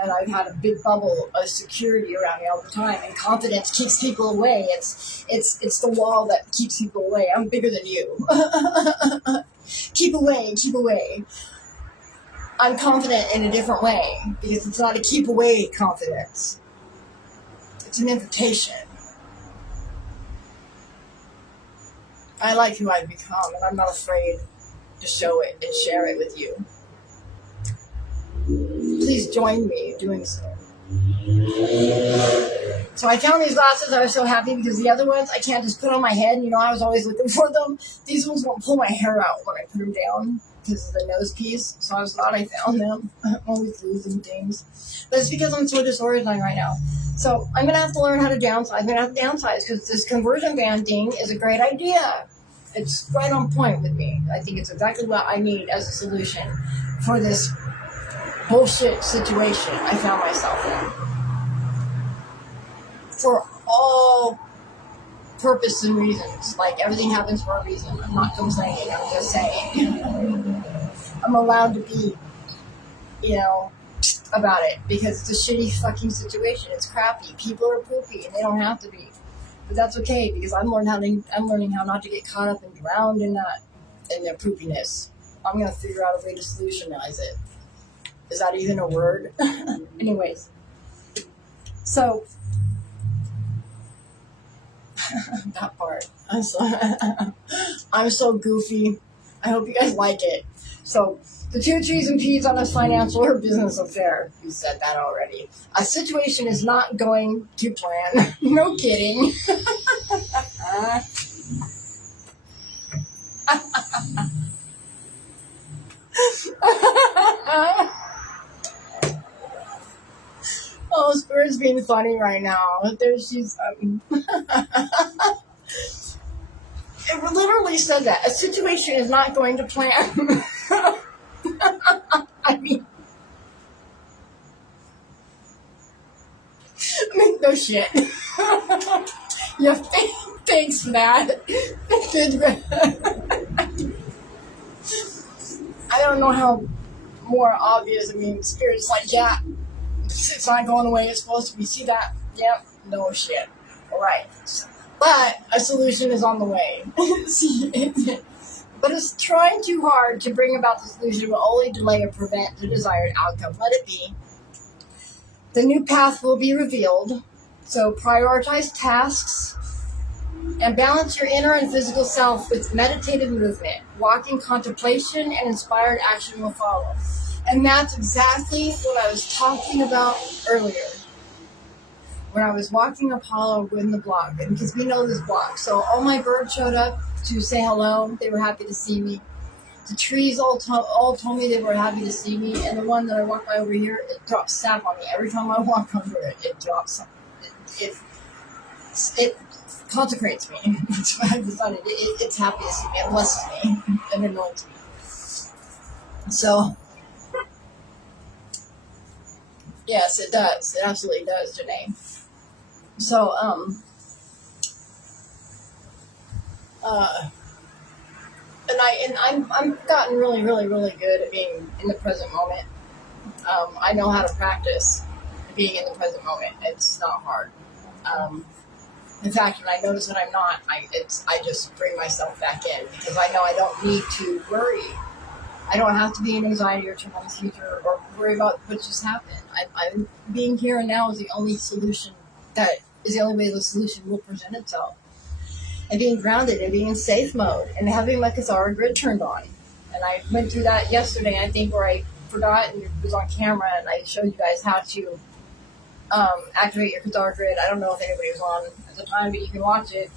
And I've had a big bubble of security around me all the time. And confidence keeps people away. It's the wall that keeps people away. I'm bigger than you. Keep away, keep away. I'm confident in a different way. Because it's not a keep away confidence. It's an invitation. I like who I've become. And I'm not afraid to show it and share it with you. Please join me doing so. So I found these glasses. I was so happy because the other ones I can't just put on my head. You know, I was always looking for them. These ones won't pull my hair out when I put them down because of the nose piece. So I was glad I found them. I'm always losing things. But it's because I'm so disorganized right now. So I'm going to have to learn how to downsize. I'm going to have to downsize because this conversion band thing is a great idea. It's right on point with me. I think it's exactly what I need as a solution for this bullshit situation I found myself in. For all purpose and reasons. Like, everything happens for a reason. I'm not complaining, I'm just saying. I'm allowed to be, about it. Because it's a shitty fucking situation. It's crappy. People are poopy, and they don't have to be. But that's okay, because I'm learning how not to get caught up and drowned in their poopiness. I'm going to figure out a way to solutionize it. Is that even a word? Anyways. So, that part. I'm so goofy. I hope you guys like it. So, the two trees impedes on a financial or business affair. You said that already. A situation is not going to plan. No kidding. Oh, Spirit's being funny right now. She's it literally said that. A situation is not going to plan. I mean, no shit. Yeah, thanks, Matt. I don't know how more obvious. I mean, spirits like that. It's not going away. It's supposed to be. See that? Yep. No shit. All right. But a solution is on the way. But it's trying too hard to bring about the solution will only delay or prevent the desired outcome. Let it be. The new path will be revealed. So prioritize tasks and balance your inner and physical self with meditative movement. Walking contemplation and inspired action will follow. And that's exactly what I was talking about earlier. When I was walking Apollo in the block, and because we know this block, so all my birds showed up to say hello. They were happy to see me. The trees all told me they were happy to see me, and the one that I walked by over here, it drops sap on me. Every time I walk under it, it drops something. It consecrates me. That's why I decided it's happy to see me. It blesses me and anoints me. So, yes, it does. It absolutely does, Janae. So, I've gotten really, really, really good at being in the present moment. I know how to practice being in the present moment. It's not hard. In fact, when I notice that I'm not, I just bring myself back in because I know I don't need to worry. I don't have to be in anxiety or turn on the future or worry about what just happened. I'm being here and now is the only solution that is the only way the solution will present itself. And being grounded and being in safe mode and having my Kathara grid turned on. And I went through that yesterday, I think, where I forgot and it was on camera and I showed you guys how to activate your Kathara grid. I don't know if anybody was on at the time, but you can watch it.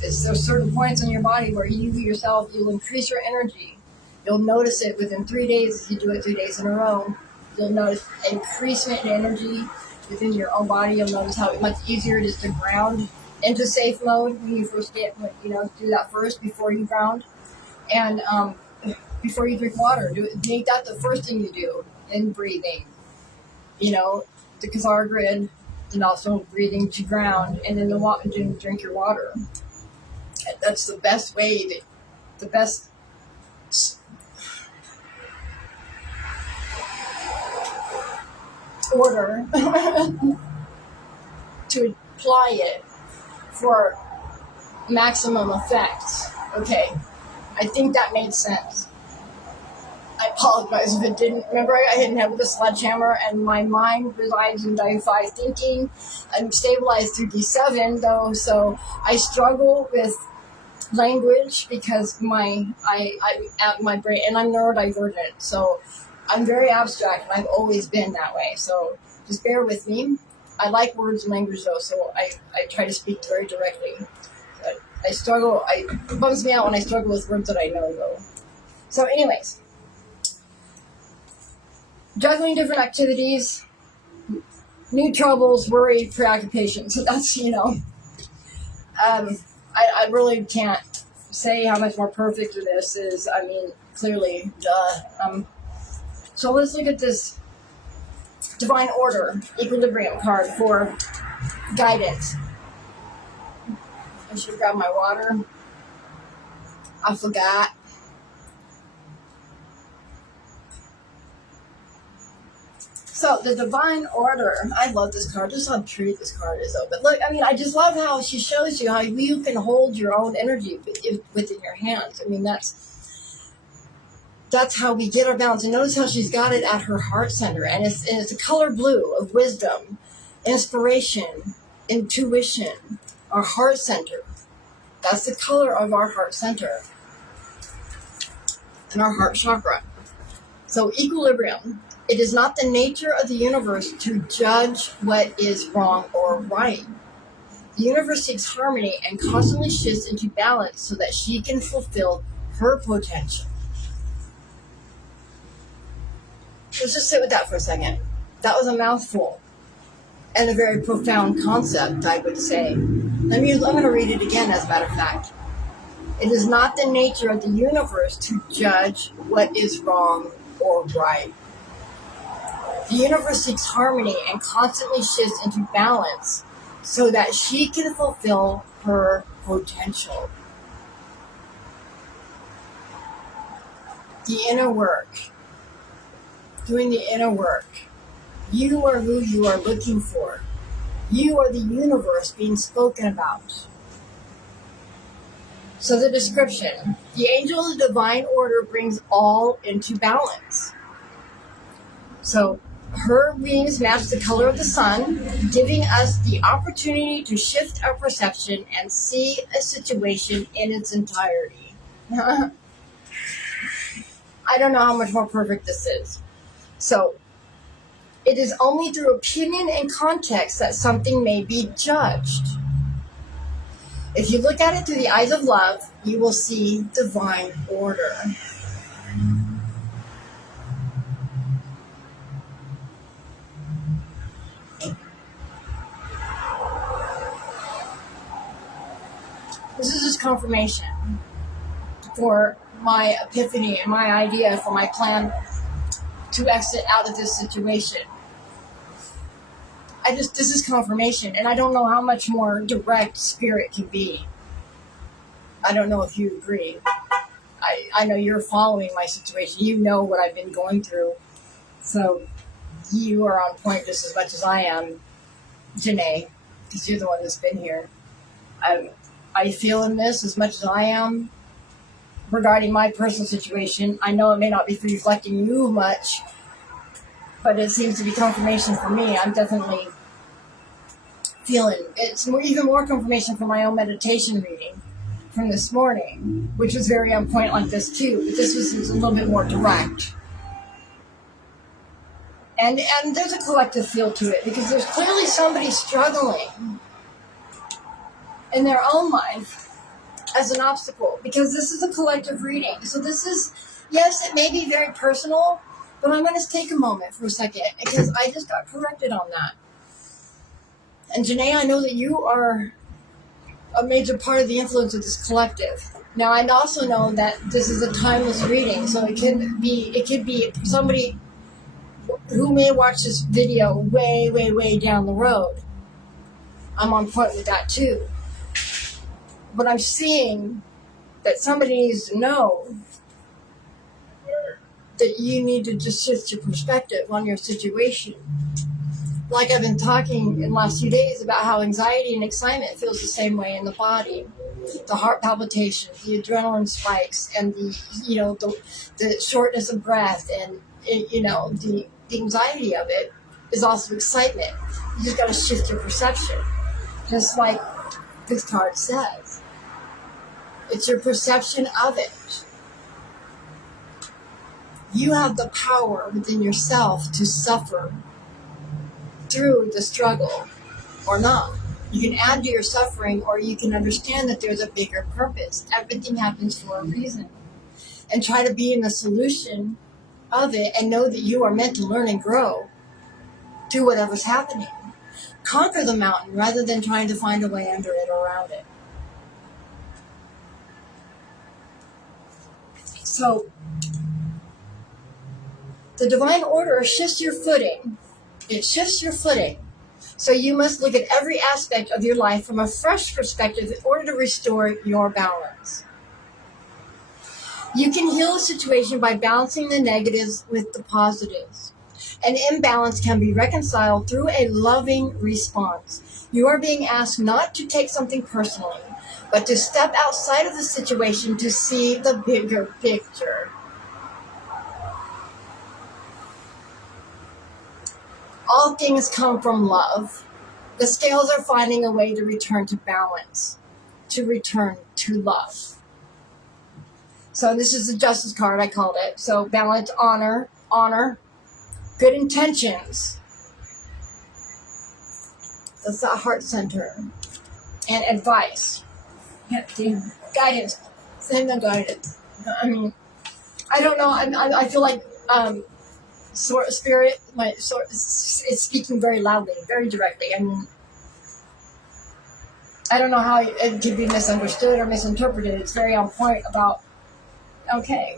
There's certain points in your body where you yourself, you'll increase your energy. You'll notice it within 3 days. If you do it 3 days in a row, you'll notice increasement in energy within your own body. You'll notice how much easier it is to ground into safe mode when you first get, do that first before you ground. And before you drink water, make that the first thing you do in breathing. The Kathara grid, and also breathing to ground, and then drink your water. That's the best way, the best order to apply it for maximum effect. Okay, I think that made sense. I apologize if it didn't. Remember, I hit head with a sledgehammer, and my mind resides in D5 thinking. I'm stabilized through D7, though, so I struggle with language because my brain, and I'm neurodivergent, so I'm very abstract, and I've always been that way. So just bear with me. I like words and language, though, so I try to speak very directly. But I struggle. It bums me out when I struggle with words that I know, though. So, anyways. Juggling different activities, new troubles, worry, preoccupations. So that's, I really can't say how much more perfect this is. I mean, clearly, duh. So let's look at this Divine Order Equilibrium card for guidance. I should grab my water. I forgot. So the Divine Order, I love this card. Just how treat this card is though. But look, I just love how she shows you how you can hold your own energy within your hands. That's how we get our balance. And notice how she's got it at her heart center. And it's a color blue of wisdom, inspiration, intuition, our heart center. That's the color of our heart center and our heart chakra. So equilibrium. It is not the nature of the universe to judge what is wrong or right. The universe seeks harmony and constantly shifts into balance so that she can fulfill her potential. Let's just sit with that for a second. That was a mouthful and a very profound concept, I would say. I'm going to read it again, as a matter of fact. It is not the nature of the universe to judge what is wrong or right. The universe seeks harmony and constantly shifts into balance so that she can fulfill her potential. The inner work. Doing the inner work. You are who you are looking for. You are the universe being spoken about. So the description. The angel of the divine order brings all into balance. So her wings match the color of the sun, giving us the opportunity to shift our perception and see a situation in its entirety. I don't know how much more perfect this is. So, it is only through opinion and context that something may be judged. If you look at it through the eyes of love, you will see divine order. This is just confirmation for my epiphany and my idea for my plan to exit out of this situation. This is confirmation, and I don't know how much more direct spirit can be. I don't know if you agree. I know you're following my situation. You know what I've been going through. So you are on point just as much as I am, Janae, because you're the one that's been here. I feel in this as much as I am regarding my personal situation. I know it may not be reflecting you much, but it seems to be confirmation for me. I'm definitely feeling it's even more confirmation for my own meditation reading from this morning, which was very on point like this too, but this was a little bit more direct. And there's a collective feel to it, because there's clearly somebody struggling in their own life as an obstacle, because this is a collective reading. So this is, yes, it may be very personal, but I'm going to take a moment for a second, because I just got corrected on that. And Janae, I know that you are a major part of the influence of this collective. Now, I also know that this is a timeless reading, so it could be somebody who may watch this video way, way, way down the road. I'm on point with that too. But I'm seeing that somebody needs to know that you need to just shift your perspective on your situation. Like I've been talking in the last few days about how anxiety and excitement feels the same way in the body. The heart palpitations, the adrenaline spikes, and the shortness of breath, and the anxiety of it is also excitement. You just got to shift your perception, just like this card says. It's your perception of it. You have the power within yourself to suffer through the struggle or not. You can add to your suffering, or you can understand that there's a bigger purpose. Everything happens for a reason. And try to be in the solution of it, and know that you are meant to learn and grow through whatever's happening. Conquer the mountain rather than trying to find a way under it or around it. So, the divine order shifts your footing. It shifts your footing. So you must look at every aspect of your life from a fresh perspective in order to restore your balance. You can heal a situation by balancing the negatives with the positives. An imbalance can be reconciled through a loving response. You are being asked not to take something personally, but to step outside of the situation to see the bigger picture. All things come from love. The scales are finding a way to return to balance, to return to love. So this is the justice card, I called it. So balance, honor, good intentions. That's the heart center. And advice. Guidance. Send the guidance. I mean, I don't know. I feel like spirit, is speaking very loudly, very directly. I mean, I don't know how it could be misunderstood or misinterpreted. It's very on point about, okay.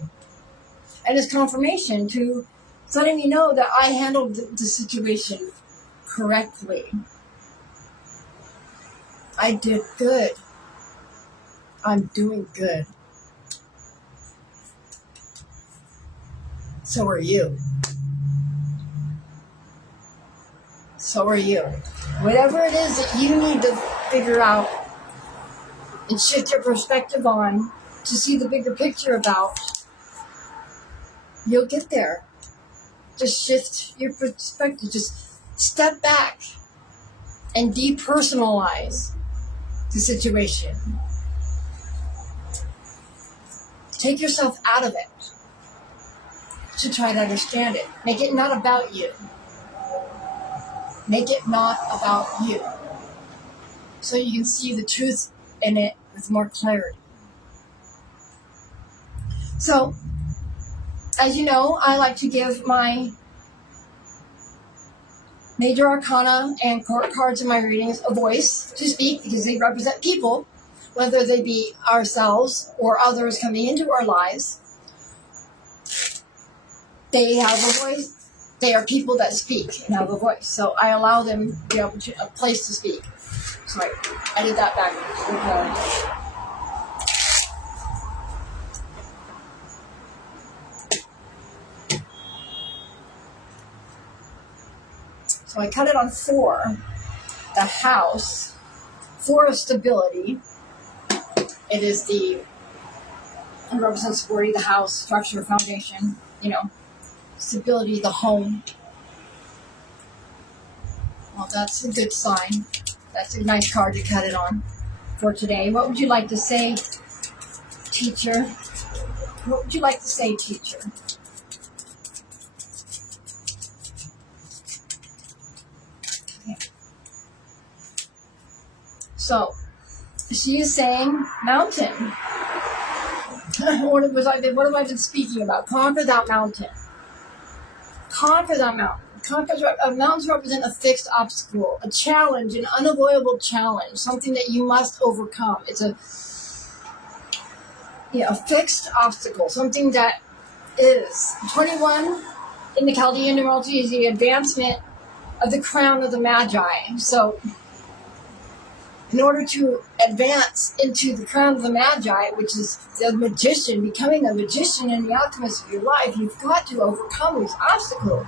And it's confirmation to letting me know that I handled the situation correctly. I did good. I'm doing good. So are you. So are you. Whatever it is that you need to figure out and shift your perspective on to see the bigger picture about, you'll get there. Just shift your perspective. Just step back and depersonalize the situation. Take yourself out of it to try to understand it. Make it not about you. Make it not about you. So you can see the truth in it with more clarity. So, as you know, I like to give my major arcana and court cards in my readings a voice to speak because they represent people, whether they be ourselves or others coming into our lives. They have a voice. They are people that speak and have a voice. So I allow them a place to speak. Sorry, I did that backwards. So I cut it on 4. The house, 4 of stability. It represents stability, the house, structure, foundation, stability, the home. Well, that's a good sign. That's a nice card to cut it on for today. What would you like to say, teacher? What would you like to say, teacher? So, she is saying mountain. What have I been speaking about? Conquer that mountain. Conquer that mountain. Mountains represent a fixed obstacle, a challenge, an unavoidable challenge, something that you must overcome. It's a fixed obstacle, something that is 21 in the Chaldean numerology is the advancement of the crown of the Magi. So, in order to advance into the crown of the Magi, which is the magician, becoming a magician and the alchemist of your life, you've got to overcome these obstacles.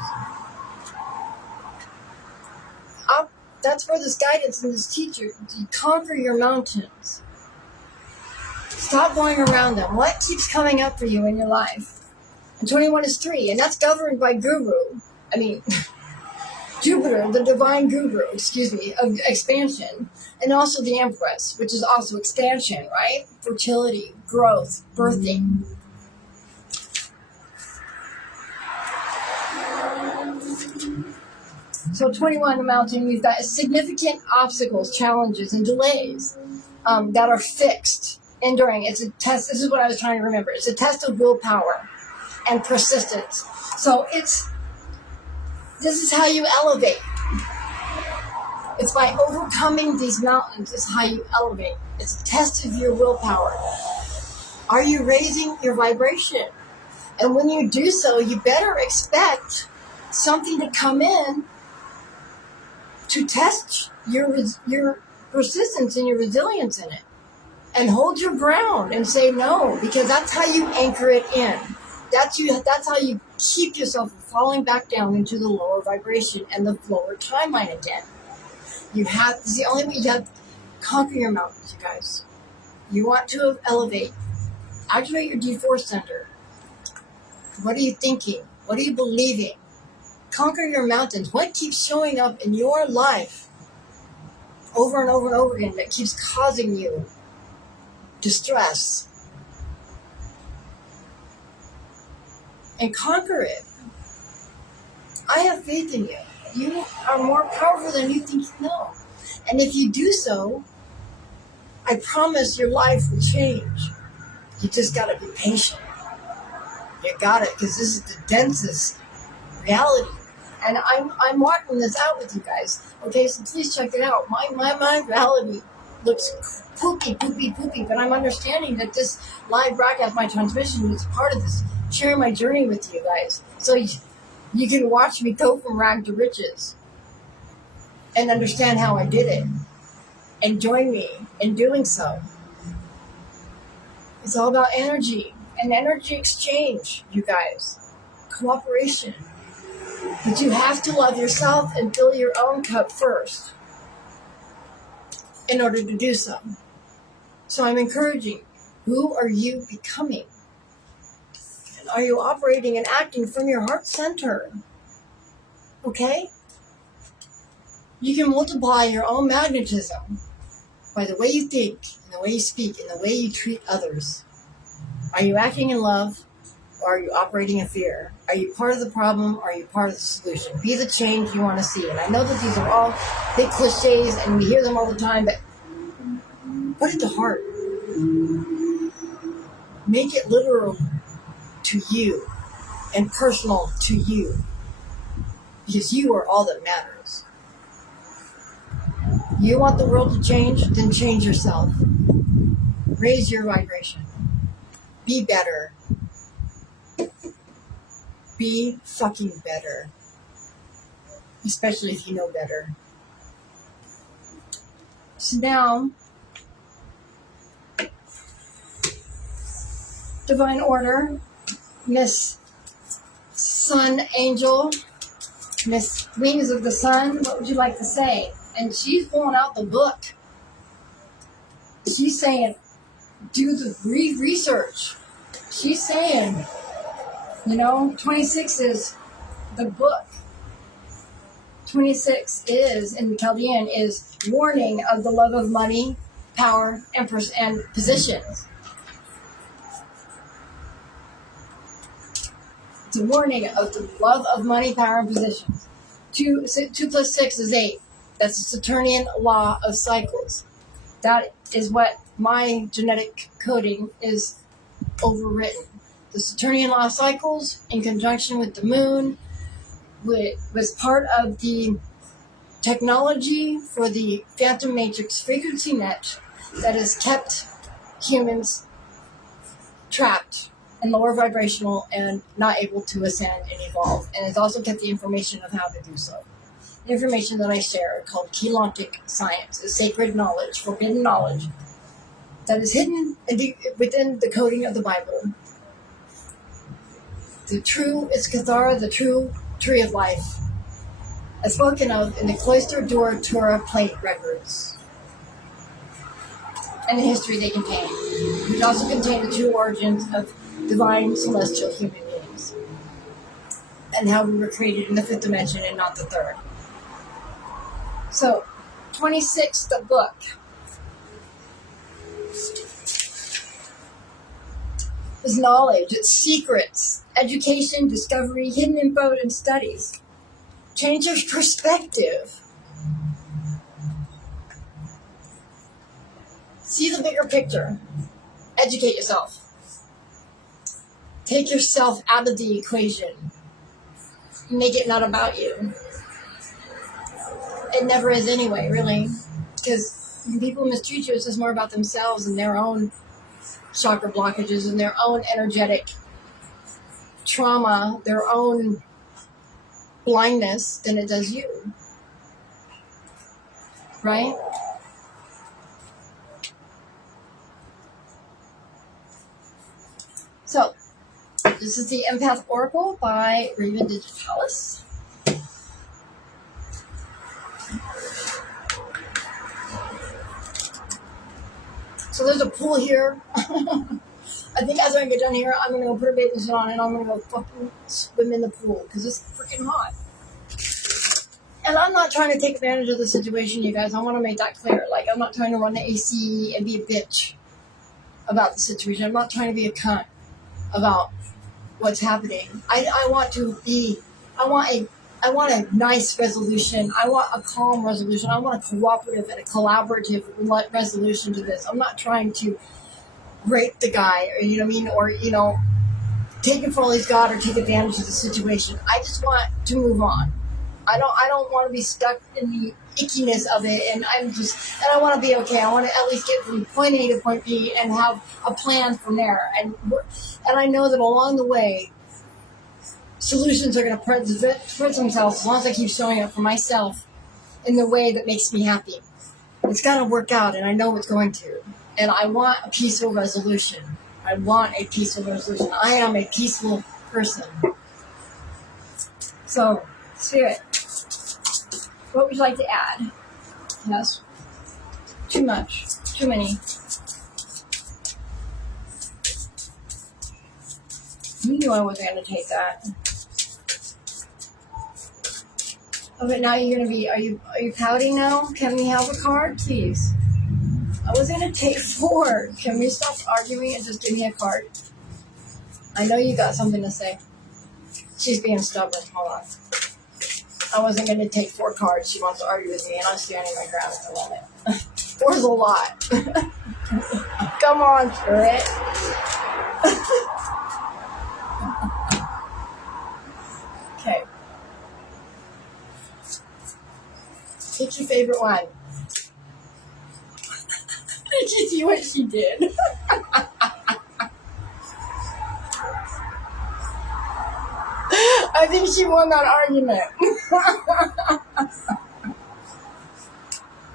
That's where this guidance and this teacher, you conquer your mountains. Stop going around them. What keeps coming up for you in your life? And 21 is 3, and that's governed by Jupiter, the divine guru, of expansion, and also the Empress, which is also expansion, right? Fertility, growth, birthing. So 21, the mountain, we've got significant obstacles, challenges, and delays that are fixed, enduring. It's a test. This is what I was trying to remember. It's a test of willpower and persistence. So this is how you elevate. It's by overcoming these mountains is how you elevate. It's a test of your willpower. Are you raising your vibration? And when you do so, you better expect something to come in to test your persistence and your resilience in it. And hold your ground and say no, because that's how you anchor it in. That's how you keep yourself from falling back down into the lower vibration and the lower timeline again. It's the only way you have to conquer your mountains, you guys. You want to elevate. Activate your D4 center. What are you thinking? What are you believing? Conquer your mountains. What keeps showing up in your life over and over and over again that keeps causing you distress? And conquer it. I have faith in you. You are more powerful than you think you know. And if you do so, I promise your life will change. You just got to be patient. You got it, because this is the densest reality. And I'm walking this out with you guys. Okay, so please check it out. My reality looks poopy, but I'm understanding that this live broadcast, my transmission, is part of this, sharing my journey with you guys. So you can watch me go from rag to riches and understand how I did it and join me in doing so. It's all about energy and energy exchange, you guys. Cooperation. But you have to love yourself and fill your own cup first in order to do so. So I'm encouraging, who are you becoming? And are you operating and acting from your heart center? Okay? You can multiply your own magnetism by the way you think, and the way you speak, and the way you treat others. Are you acting in love, or are you operating in fear? Are you part of the problem, or are you part of the solution? Be the change you want to see. And I know that these are all big cliches, and we hear them all the time, but put it to heart. Make it literal to you and personal to you, because you are all that matters. You want the world to change? Then change yourself. Raise your vibration. Be better. Be fucking better. Especially if you know better. So now, Divine Order, Miss Sun Angel, Miss Wings of the Sun, what would you like to say? And she's pulling out the book. She's saying, do the research. She's saying, 26 is the book. 26 is, in Chaldean, is warning of the love of money, power, and positions. It's a warning of the love of money, power, and positions. 2 plus 6 is 8. That's the Saturnian law of cycles. That is what my genetic coding is overwritten. The Saturnian law of cycles, in conjunction with the moon, was part of the technology for the Phantom Matrix frequency net that has kept humans trapped and lower vibrational and not able to ascend and evolve. And has also kept the information of how to do so. The information that I share, called Keylontic Science, is sacred knowledge, forbidden knowledge, that is hidden within the coding of the Bible. The true is Cathara, the true tree of life, as spoken of in the Cloister Door Torah plate records, and the history they contain, which also contain the true origins of divine celestial human beings, and how we were created in the fifth dimension and not the third. So, 26, the book. It's knowledge, it's secrets, education, discovery, hidden info, and studies. Change your perspective. See the bigger picture. Educate yourself. Take yourself out of the equation. Make it not about you. It never is anyway, really. Because when people mistreat you, it's just more about themselves and their own chakra blockages and their own energetic trauma, their own blindness than it does you. Right? So, this is the Empath Oracle by Raven Digitalis. So there's a pool here. I think as I get done here, I'm going to go put a bathing suit on and I'm going to go fucking swim in the pool because it's freaking hot. And I'm not trying to take advantage of the situation, you guys. I want to make that clear. Like, I'm not trying to run the AC and be a bitch about the situation. I'm not trying to be a cunt about what's happening. I want a nice resolution. I want a calm resolution. I want a cooperative and a collaborative resolution to this. I'm not trying to rape the guy, or take him for all he's got or take advantage of the situation. I just want to move on. I don't want to be stuck in the ickiness of it, and I want to be okay. I want to at least get from point A to point B and have a plan from there. And I know that along the way, solutions are going to present themselves as long as I keep showing up for myself in the way that makes me happy. It's got to work out, and I know it's going to. And I want a peaceful resolution. I want a peaceful resolution. I am a peaceful person. So, Spirit, what would you like to add? Yes? Too much. Too many. You knew I wasn't going to take that. Oh, but now you're going to be, are you pouting now? Can we have a card, please? I was going to take 4. Can we stop arguing and just give me a card? I know you got something to say. She's being stubborn. Hold on. I wasn't going to take 4 cards. She wants to argue with me, and I'm standing my ground at the moment. 4's a lot. Come on, Spirit. Okay. Pick your favorite one. Did you see what she did? I think she won that argument.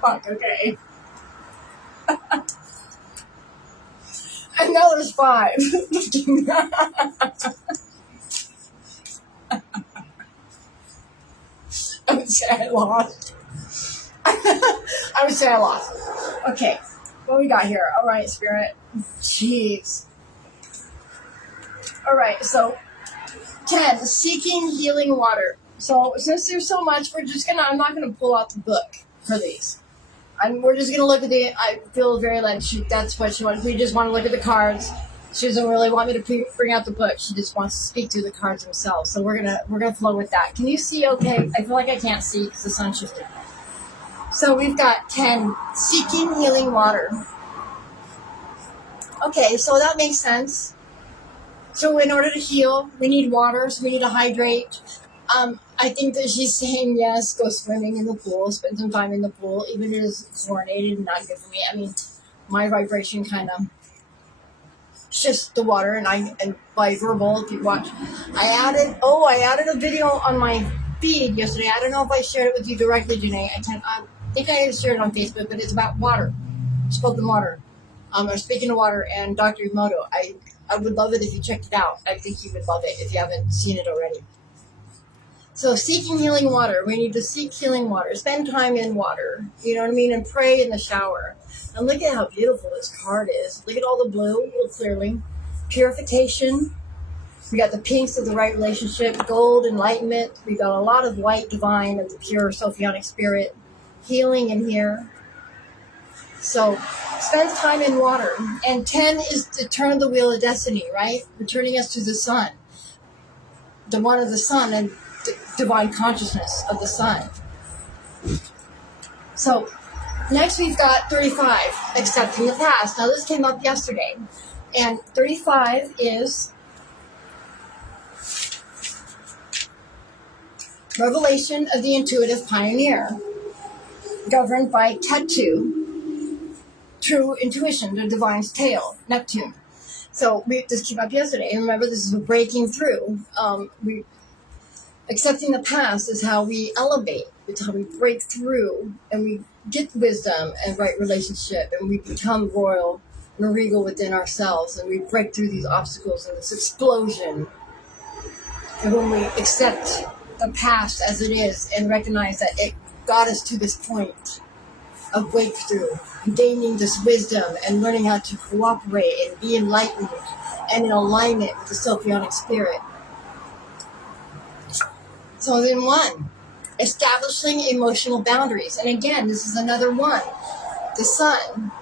Fuck, okay. And now there's 5. I would say I lost. I would say I lost. Okay, what we got here? All right, Spirit. Jeez. All right, so 10, seeking healing water. So since there's so much, I'm not gonna pull out the book for these. We're just gonna look at I feel very like that's what she wants. We just want to look at the cards. She doesn't really want me to bring out the book. She just wants to speak to the cards themselves. So we're gonna flow with that. Can you see okay? I feel like I can't see because the sun shifted. So we've got 10, seeking healing water. Okay, so that makes sense. So in order to heal, we need water, so we need to hydrate. I think that she's saying, yes, go swimming in the pool, spend some time in the pool, even if it is chlorinated and not good for me. I mean, my vibration kind of shifts the water, and by verbal, if you watch, I added a video on my feed yesterday. I don't know if I shared it with you directly, Janae. I think I shared it on Facebook, but it's about water, spoken water, or speaking of water, and Dr. Emoto. I would love it if you checked it out. I think you would love it if you haven't seen it already. So seeking healing water. We need to seek healing water. Spend time in water. You know what I mean? And pray in the shower. And look at how beautiful this card is. Look at all the blue, real clearly. Purification. We got the pinks of the right relationship. Gold, enlightenment. We got a lot of white, divine, of the pure Sophionic spirit. Healing in here. So spend time in water. And 10 is to turn the wheel of destiny, right? Returning us to the sun. The one of the sun and divine consciousness of the sun. So next we've got 35, accepting the past. Now this came up yesterday. And 35 is revelation of the intuitive pioneer, governed by Ketu, true intuition, the divine's tail, Neptune. So this came up yesterday. And remember, this is a breaking through. Accepting the past is how we elevate. It's how we break through and we get wisdom and right relationship, and we become royal and regal within ourselves, and we break through these obstacles and this explosion. And when we accept the past as it is and recognize that it got us to this point of breakthrough, gaining this wisdom and learning how to cooperate and be enlightened and in alignment with the Sophionic spirit. So then 1, establishing emotional boundaries. And again, this is another one. The sun,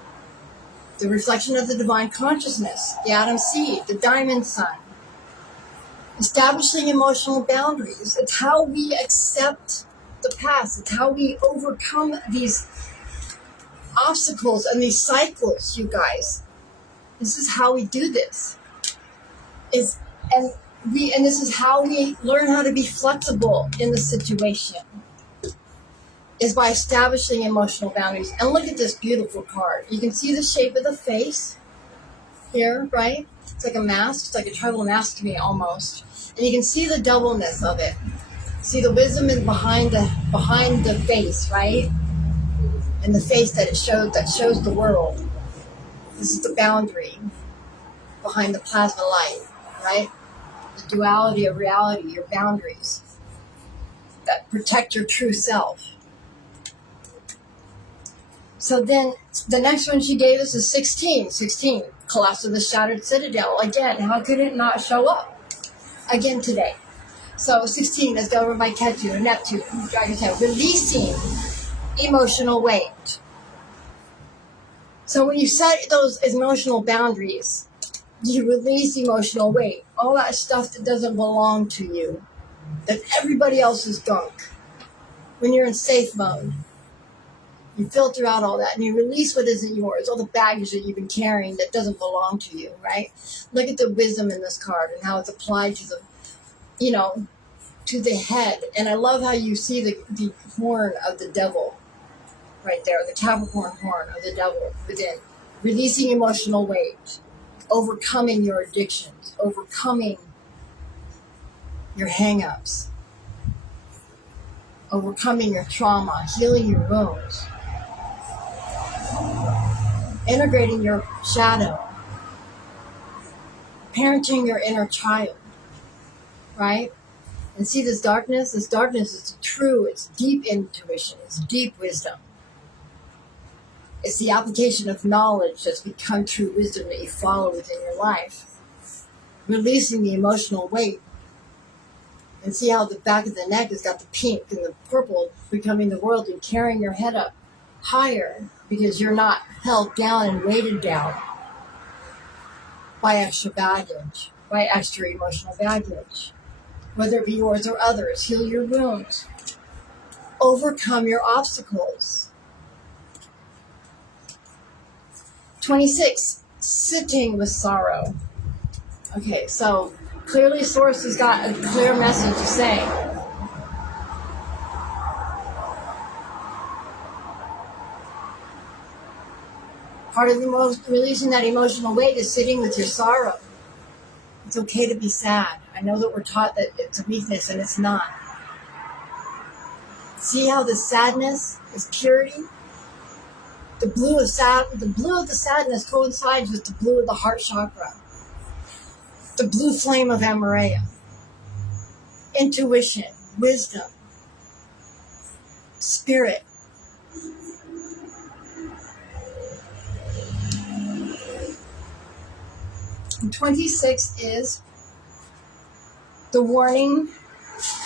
the reflection of the divine consciousness, the atom seed, the diamond sun. Establishing emotional boundaries. It's how we accept the past. It's how we overcome these obstacles and these cycles, you guys. This is how we do this. And this is how we learn how to be flexible in the situation, is by establishing emotional boundaries. And look at this beautiful card. You can see the shape of the face here, right? It's like a mask. It's like a tribal mask to me almost. And you can see the doubleness of it. See, the wisdom is behind the face, right? And and the face that shows the world. This is the boundary behind the plasma light, right? The duality of reality, your boundaries that protect your true self. So then the next one she gave us is 16. 16, Collapse of the Shattered Citadel. Again, how could it not show up? Again today. So 16 is governed by Ketu and Neptune, Dragon's Head, releasing emotional weight. So when you set those emotional boundaries, you release emotional weight. All that stuff that doesn't belong to you, that everybody else is gunk. When you're in safe mode, you filter out all that and you release what isn't yours, all the baggage that you've been carrying that doesn't belong to you, right? Look at the wisdom in this card and how it's applied to the, to the head. And I love how you see the horn of the devil right there, the Capricorn horn of the devil within. Releasing emotional weight, overcoming your addictions, overcoming your hang-ups, overcoming your trauma, healing your wounds, integrating your shadow, parenting your inner child, right? And see this darkness? This darkness is true, it's deep intuition, it's deep wisdom. It's the application of knowledge that's become true wisdom that you follow within your life. Releasing the emotional weight. And see how the back of the neck has got the pink and the purple becoming the world and carrying your head up higher because you're not held down and weighted down by extra baggage, by extra emotional baggage. Whether it be yours or others, heal your wounds. Overcome your obstacles. 26, sitting with sorrow. Okay, so clearly Source has got a clear message to say. Part of releasing that emotional weight is sitting with your sorrow. It's okay to be sad. I know that we're taught that it's a weakness, and it's not. See how the sadness is purity? The blue of the sadness coincides with the blue of the heart chakra. The blue flame of Amareya. Intuition, wisdom, spirit. And 26 is the warning.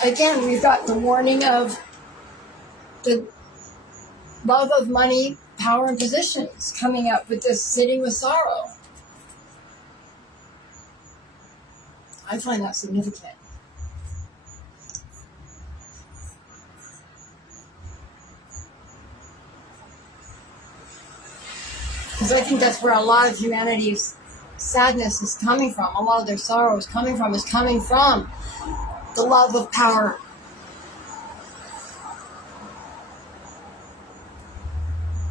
Again, we've got the warning of the love of money, power, and positions coming up with this sitting with sorrow. I find that significant. Because I think that's where a lot of humanity's sadness is coming from. A lot of their sorrow is coming from the love of power.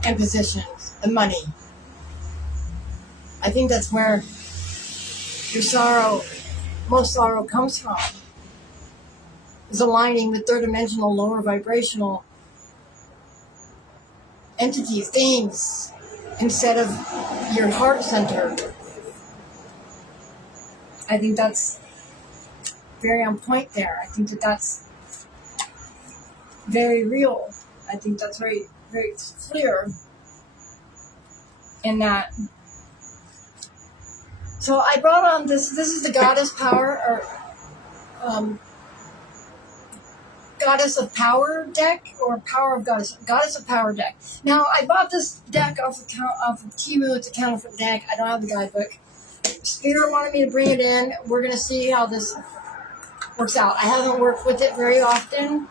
And positions and money. I think that's where most sorrow comes from. Is aligning with third dimensional, lower vibrational entities, things, instead of your heart center. I think that's very on point there. I think that's very real. I think that's very, very clear in that. So I brought on this is the Goddess Power, or Goddess of Power deck, or Power of Goddess of Power deck. Now, I bought this deck off of Temu. It's a counterfeit deck. I don't have the guidebook. Spirit wanted me to bring it in. We're going to see how this works out. I haven't worked with it very often.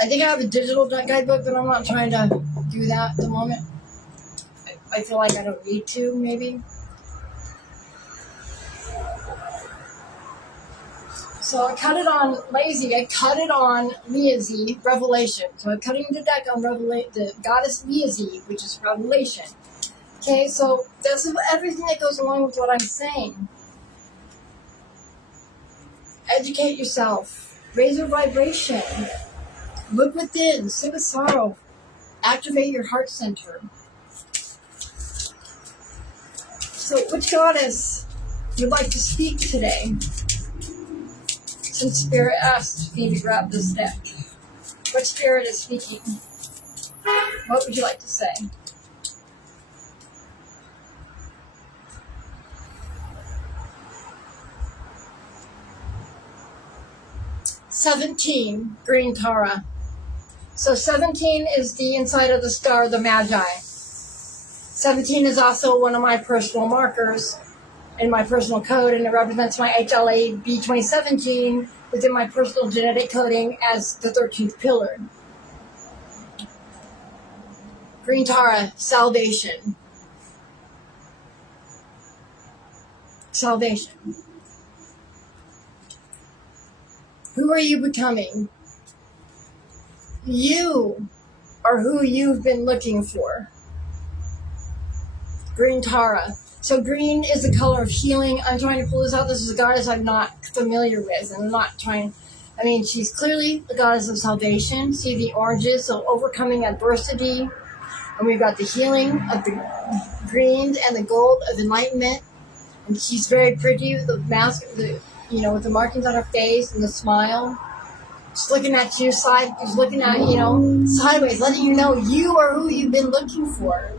I think I have a digital guidebook, but I'm not trying to do that at the moment. I feel like I don't need to, maybe. So I cut it on lazy. I cut it on Liazi, Revelation. So I'm cutting the deck on the Goddess Liazi, which is Revelation. Okay, so that's everything that goes along with what I'm saying. Educate yourself. Raise your vibration. Look within. Sit with sorrow. activate your heart center. So which goddess would like to speak today? Since Spirit asked me to grab this deck. What spirit is speaking? What would you like to say? "17, Green Tara." So 17 is the inside of the star, the Magi. 17 is also one of my personal markers in my personal code, and it represents my HLA B2017 within my personal genetic coding as the 13th pillar. Green Tara, salvation. Salvation. Who are you becoming? You are who you've been looking for. Green Tara. So green is the color of healing. I'm trying to pull this out. This is a goddess I'm not familiar with. And I'm not trying. I mean, she's clearly the goddess of salvation. See the oranges, so overcoming adversity. And we've got the healing of the greens and the gold of enlightenment. And she's very pretty with the mask, with the markings on her face and the smile. She's looking at you side. She's looking at, sideways, letting you know you are who you've been looking for.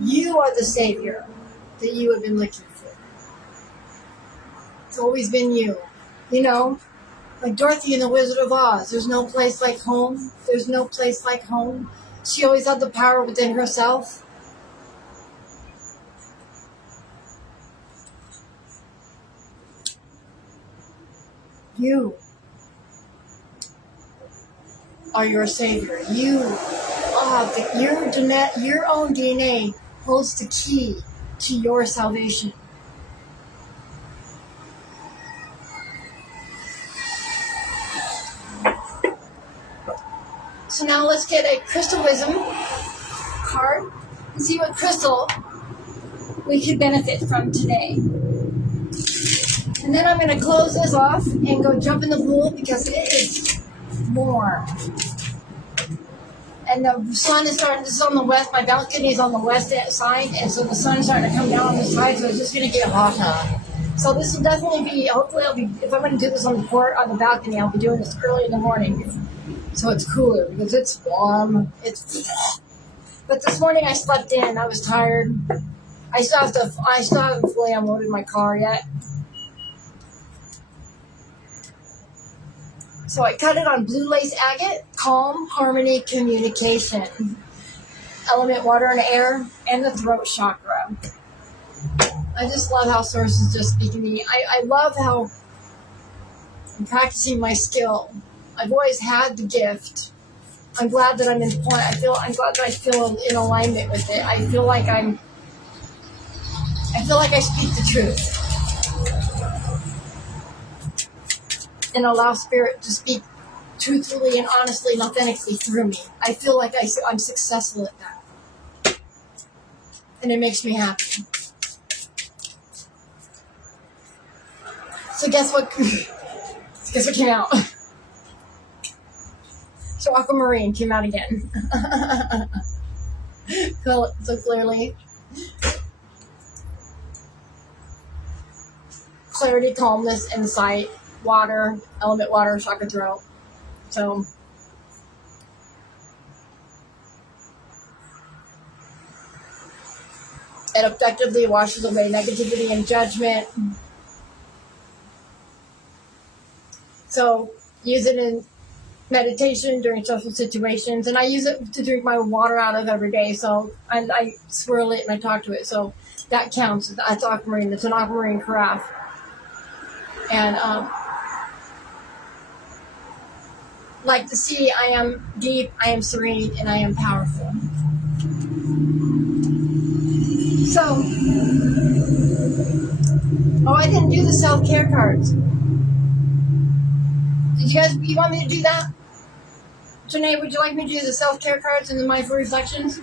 You are the savior that you have been looking for. It's always been you. Like Dorothy in The Wizard of Oz. There's no place like home. There's no place like home. She always had the power within herself. You are your savior. You your own DNA holds the key to your salvation. So now let's get a crystal wisdom card and see what crystal we could benefit from today. And then I'm going to close this off and go jump in the pool because it is warm. And the sun is starting, this is on the west, my balcony is on the west side, and so the sun is starting to come down on this side, so it's just going to get hotter. So this will definitely be, hopefully if I'm going to do this on the balcony, I'll be doing this early in the morning. So it's cooler because it's warm. But this morning I slept in, I was tired. I still haven't fully unloaded my car yet. So I cut it on blue lace agate, calm, harmony, communication, element water and air, and the throat chakra. I just love how Source is just speaking to me. I love how I'm practicing my skill. I've always had the gift. I'm glad that I'm in point. I'm glad that I feel in alignment with it. I feel like I speak the truth. And allow Spirit to speak truthfully and honestly and authentically through me. I feel like I'm successful at that. And it makes me happy. So guess what came out? So Aquamarine came out again. So clearly. Clarity, calmness, insight. Water, element water, chakra throat. So it effectively washes away negativity and judgment. So use it in meditation during social situations, and I use it to drink my water out of every day. So I swirl it and I talk to it. So that counts. That's aquamarine. It's an aquamarine carafe. And like the sea, I am deep, I am serene, and I am powerful. So, I didn't do the self-care cards. You want me to do that? Janae, would you like me to do the self-care cards and the mindful reflections?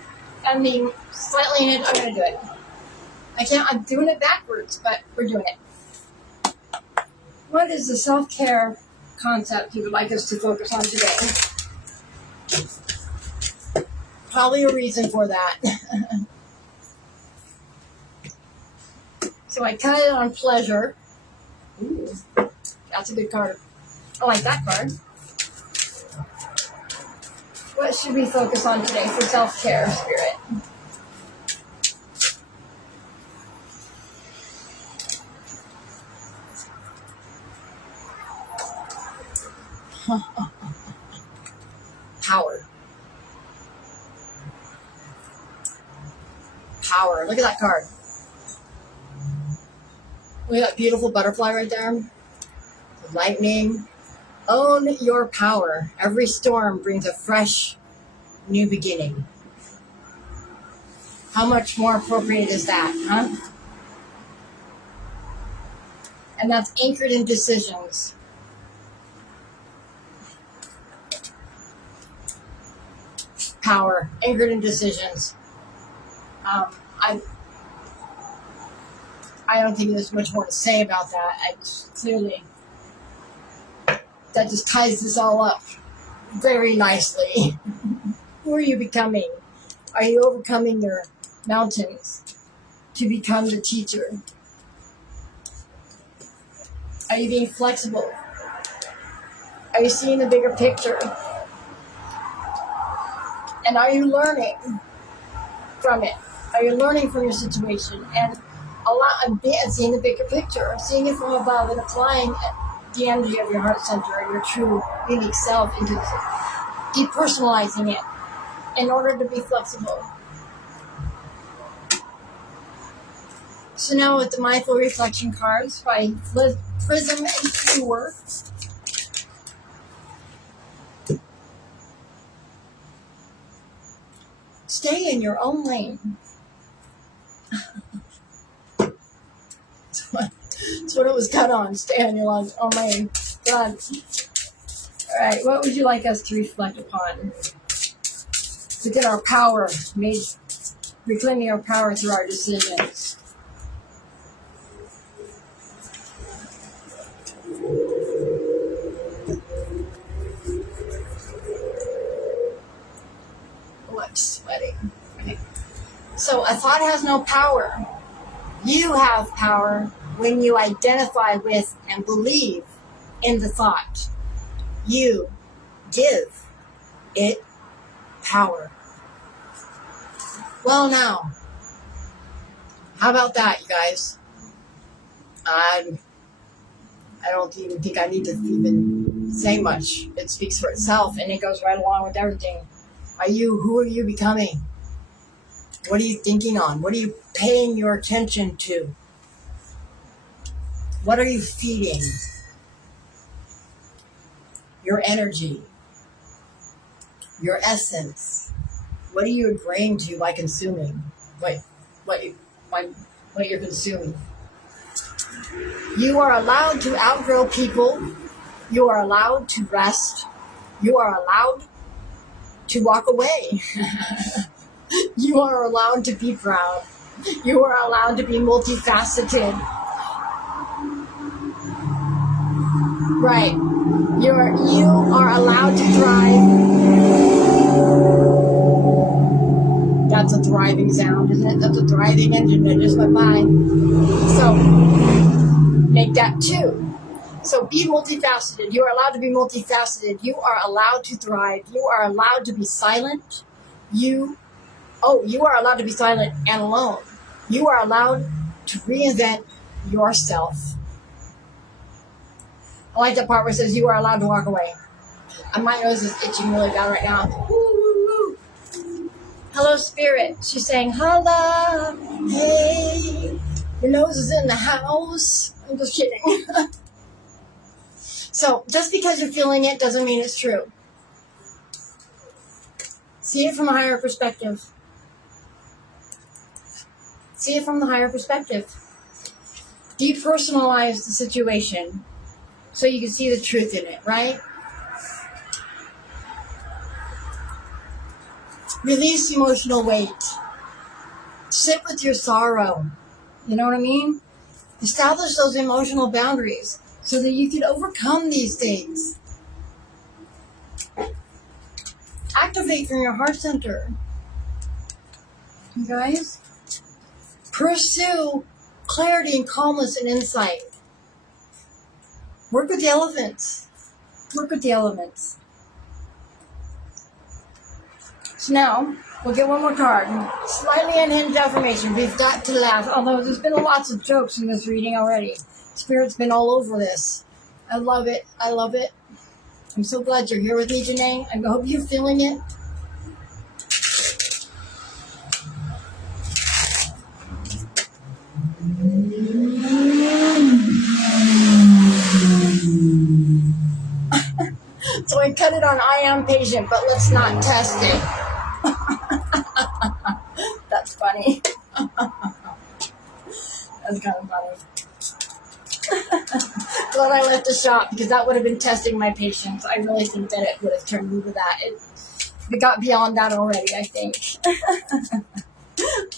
I mean, slightly in it, I'm going to do it. I'm doing it backwards, but we're doing it. What is the self-care concept you would like us to focus on today? probably a reason for that. So I cut it on pleasure. Ooh, that's a good card. I like that card. What should we focus on today for self-care, Spirit? Power. Power. Look at that card. Look at that beautiful butterfly right there. Lightning. Own your power. Every storm brings a fresh new beginning. How much more appropriate is that, huh? And that's anchored in decisions. Power, anchored in decisions. I don't think there's much more to say about that. I just clearly, that just ties this all up very nicely. Who are you becoming? Are you overcoming your mountains to become the teacher? Are you being flexible? Are you seeing the bigger picture? And are you learning from it? Are you learning from your situation and seeing the bigger picture, seeing it from above and applying the energy of your heart center and your true, unique self into this, depersonalizing it in order to be flexible? So now with the Mindful Reflection cards by Prism and Pure, stay in your own lane. That's what it was cut on. Stay in your own lane. God. All right, what would you like us to reflect upon? To get our power, reclaiming our power through our decisions. Oh, I'm sweating. Okay. So a thought has no power. You have power when you identify with and believe in the thought. You give it power. Well, now, how about that, you guys? I don't even think I need to even say much. It speaks for itself, and it goes right along with everything. Who are you becoming? What are you thinking on? What are you paying your attention to? What are you feeding? Your energy, your essence. What are you agreeing to by consuming? What you're consuming. You are allowed to outgrow people. You are allowed to rest. You are allowed to walk away. You are allowed to be proud. You are allowed to be multifaceted. Right. You are allowed to thrive. That's a thriving sound, isn't it? That's a thriving engine that just went by. So, make that 2. So be multifaceted. You are allowed to be multifaceted. You are allowed to thrive. You are allowed to be silent. You are allowed to be silent and alone. You are allowed to reinvent yourself. I like that part where it says you are allowed to walk away. And my nose is itching really bad right now. Woo, woo, woo. Hello, Spirit. She's saying, hello, hey. Your nose is in the house. I'm just kidding. So, just because you're feeling it doesn't mean it's true. See it from a higher perspective. See it from the higher perspective. Depersonalize the situation so you can see the truth in it, right? Release emotional weight. Sit with your sorrow. You know what I mean? Establish those emotional boundaries so that you can overcome these things. Activate from your heart center. You guys, pursue clarity and calmness and insight. Work with the elephants. Work with the elements. So now, we'll get one more card. Slightly unhinged affirmation. We've got to laugh. Although there's been lots of jokes in this reading already. Spirit's been all over this. I love it. I love it. I'm so glad you're here with me, Janae. I hope you're feeling it. So I cut it on I am patient, but let's not test it. That's funny. That's kind of funny. Glad I left the shop because that would have been testing my patience. I really think that it would have turned into that. It got beyond that already, I think.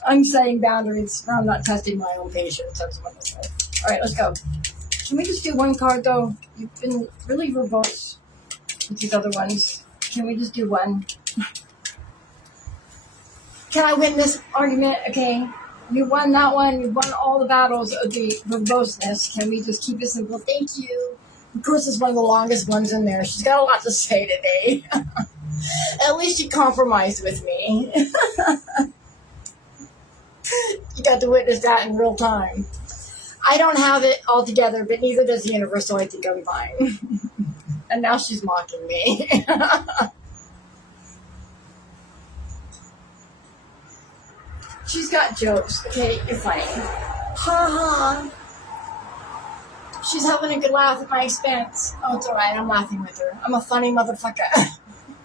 I'm setting boundaries. I'm not testing my own patience. That's what I say. All right, let's go. Can we just do one card, though? You've been really verbose with these other ones. Can we just do one? Can I win this argument? Okay. You won that one. You won all the battles of the verboseness. Can we just keep it simple? Thank you. Of course, it's one of the longest ones in there. She's got a lot to say today. At least she compromised with me. You got to witness that in real time. I don't have it all together, but neither does the universe, so I think I'm fine. And now she's mocking me. She's got jokes. Okay, you're funny. Ha ha. She's having a good laugh at my expense. Oh, it's alright. I'm laughing with her. I'm a funny motherfucker.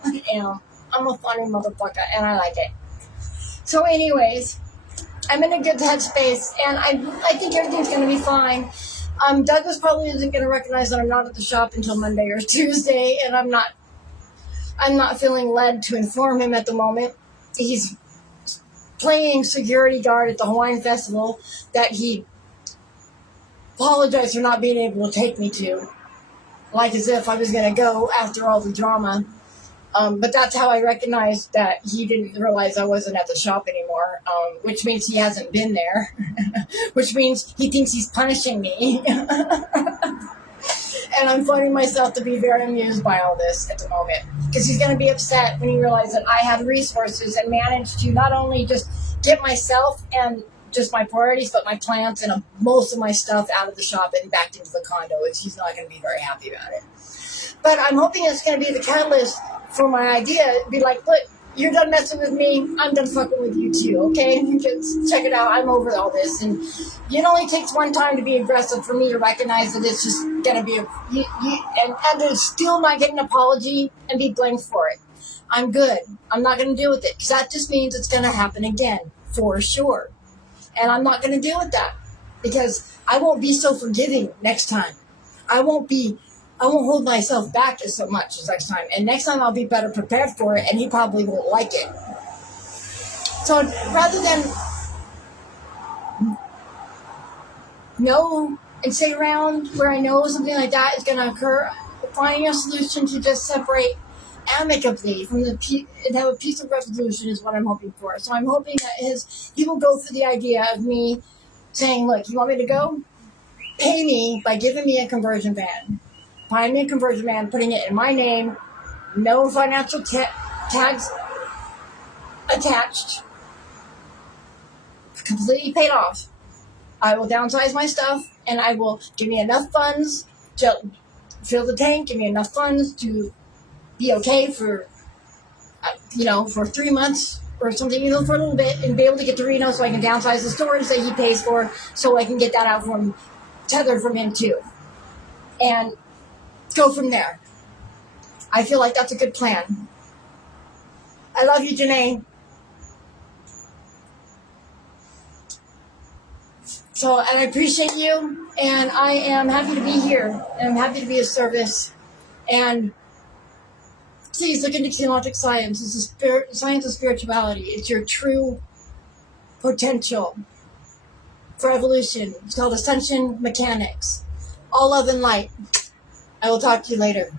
I am. I'm a funny motherfucker, and I like it. So anyways, I'm in a good headspace, and I think everything's going to be fine. Douglas probably isn't going to recognize that I'm not at the shop until Monday or Tuesday, and I'm not feeling led to inform him at the moment. He's playing security guard at the Hawaiian Festival that he apologized for not being able to take me to, like as if I was going to go after all the drama. But that's how I recognized that he didn't realize I wasn't at the shop anymore, which means he hasn't been there, which means he thinks he's punishing me. And I'm finding myself to be very amused by all this at the moment, because he's going to be upset when he realizes that I had resources and managed to not only just get myself and just my priorities, but my plants and most of my stuff out of the shop and back into the condo. He's not going to be very happy about it. But I'm hoping it's going to be the catalyst for my idea. Be like, look, you're done messing with me. I'm done fucking with you too, okay? Just check it out. I'm over all this. And it only takes one time to be aggressive for me to recognize that it's just going to be and to still not get an apology and be blamed for it. I'm good. I'm not going to deal with it, because that just means it's going to happen again, for sure. And I'm not going to deal with that, because I won't be so forgiving next time. I won't hold myself back just so much as next time. And next time I'll be better prepared for it, and he probably won't like it. So rather than know and sit around where I know something like that is going to occur, finding a solution to just separate amicably from and have a peaceful resolution is what I'm hoping for. So I'm hoping that he will go through the idea of me saying, look, you want me to go? Pay me by giving me a conversion van. Find me a conversion van, putting it in my name, no financial tags attached, completely paid off. I will downsize my stuff, and I will give me enough funds to fill the tank, give me enough funds to be okay for, for 3 months or something, for a little bit, and be able to get to Reno so I can downsize the storage that he pays for, so I can get that out from tethered from him too. And go from there. I feel like that's a good plan. I love you, Janae. So, and I appreciate you, and I am happy to be here, and I'm happy to be of service. And please look into genealogic science. It's the science of spirituality. It's your true potential for evolution. It's called ascension mechanics. All love and light. I will talk to you later.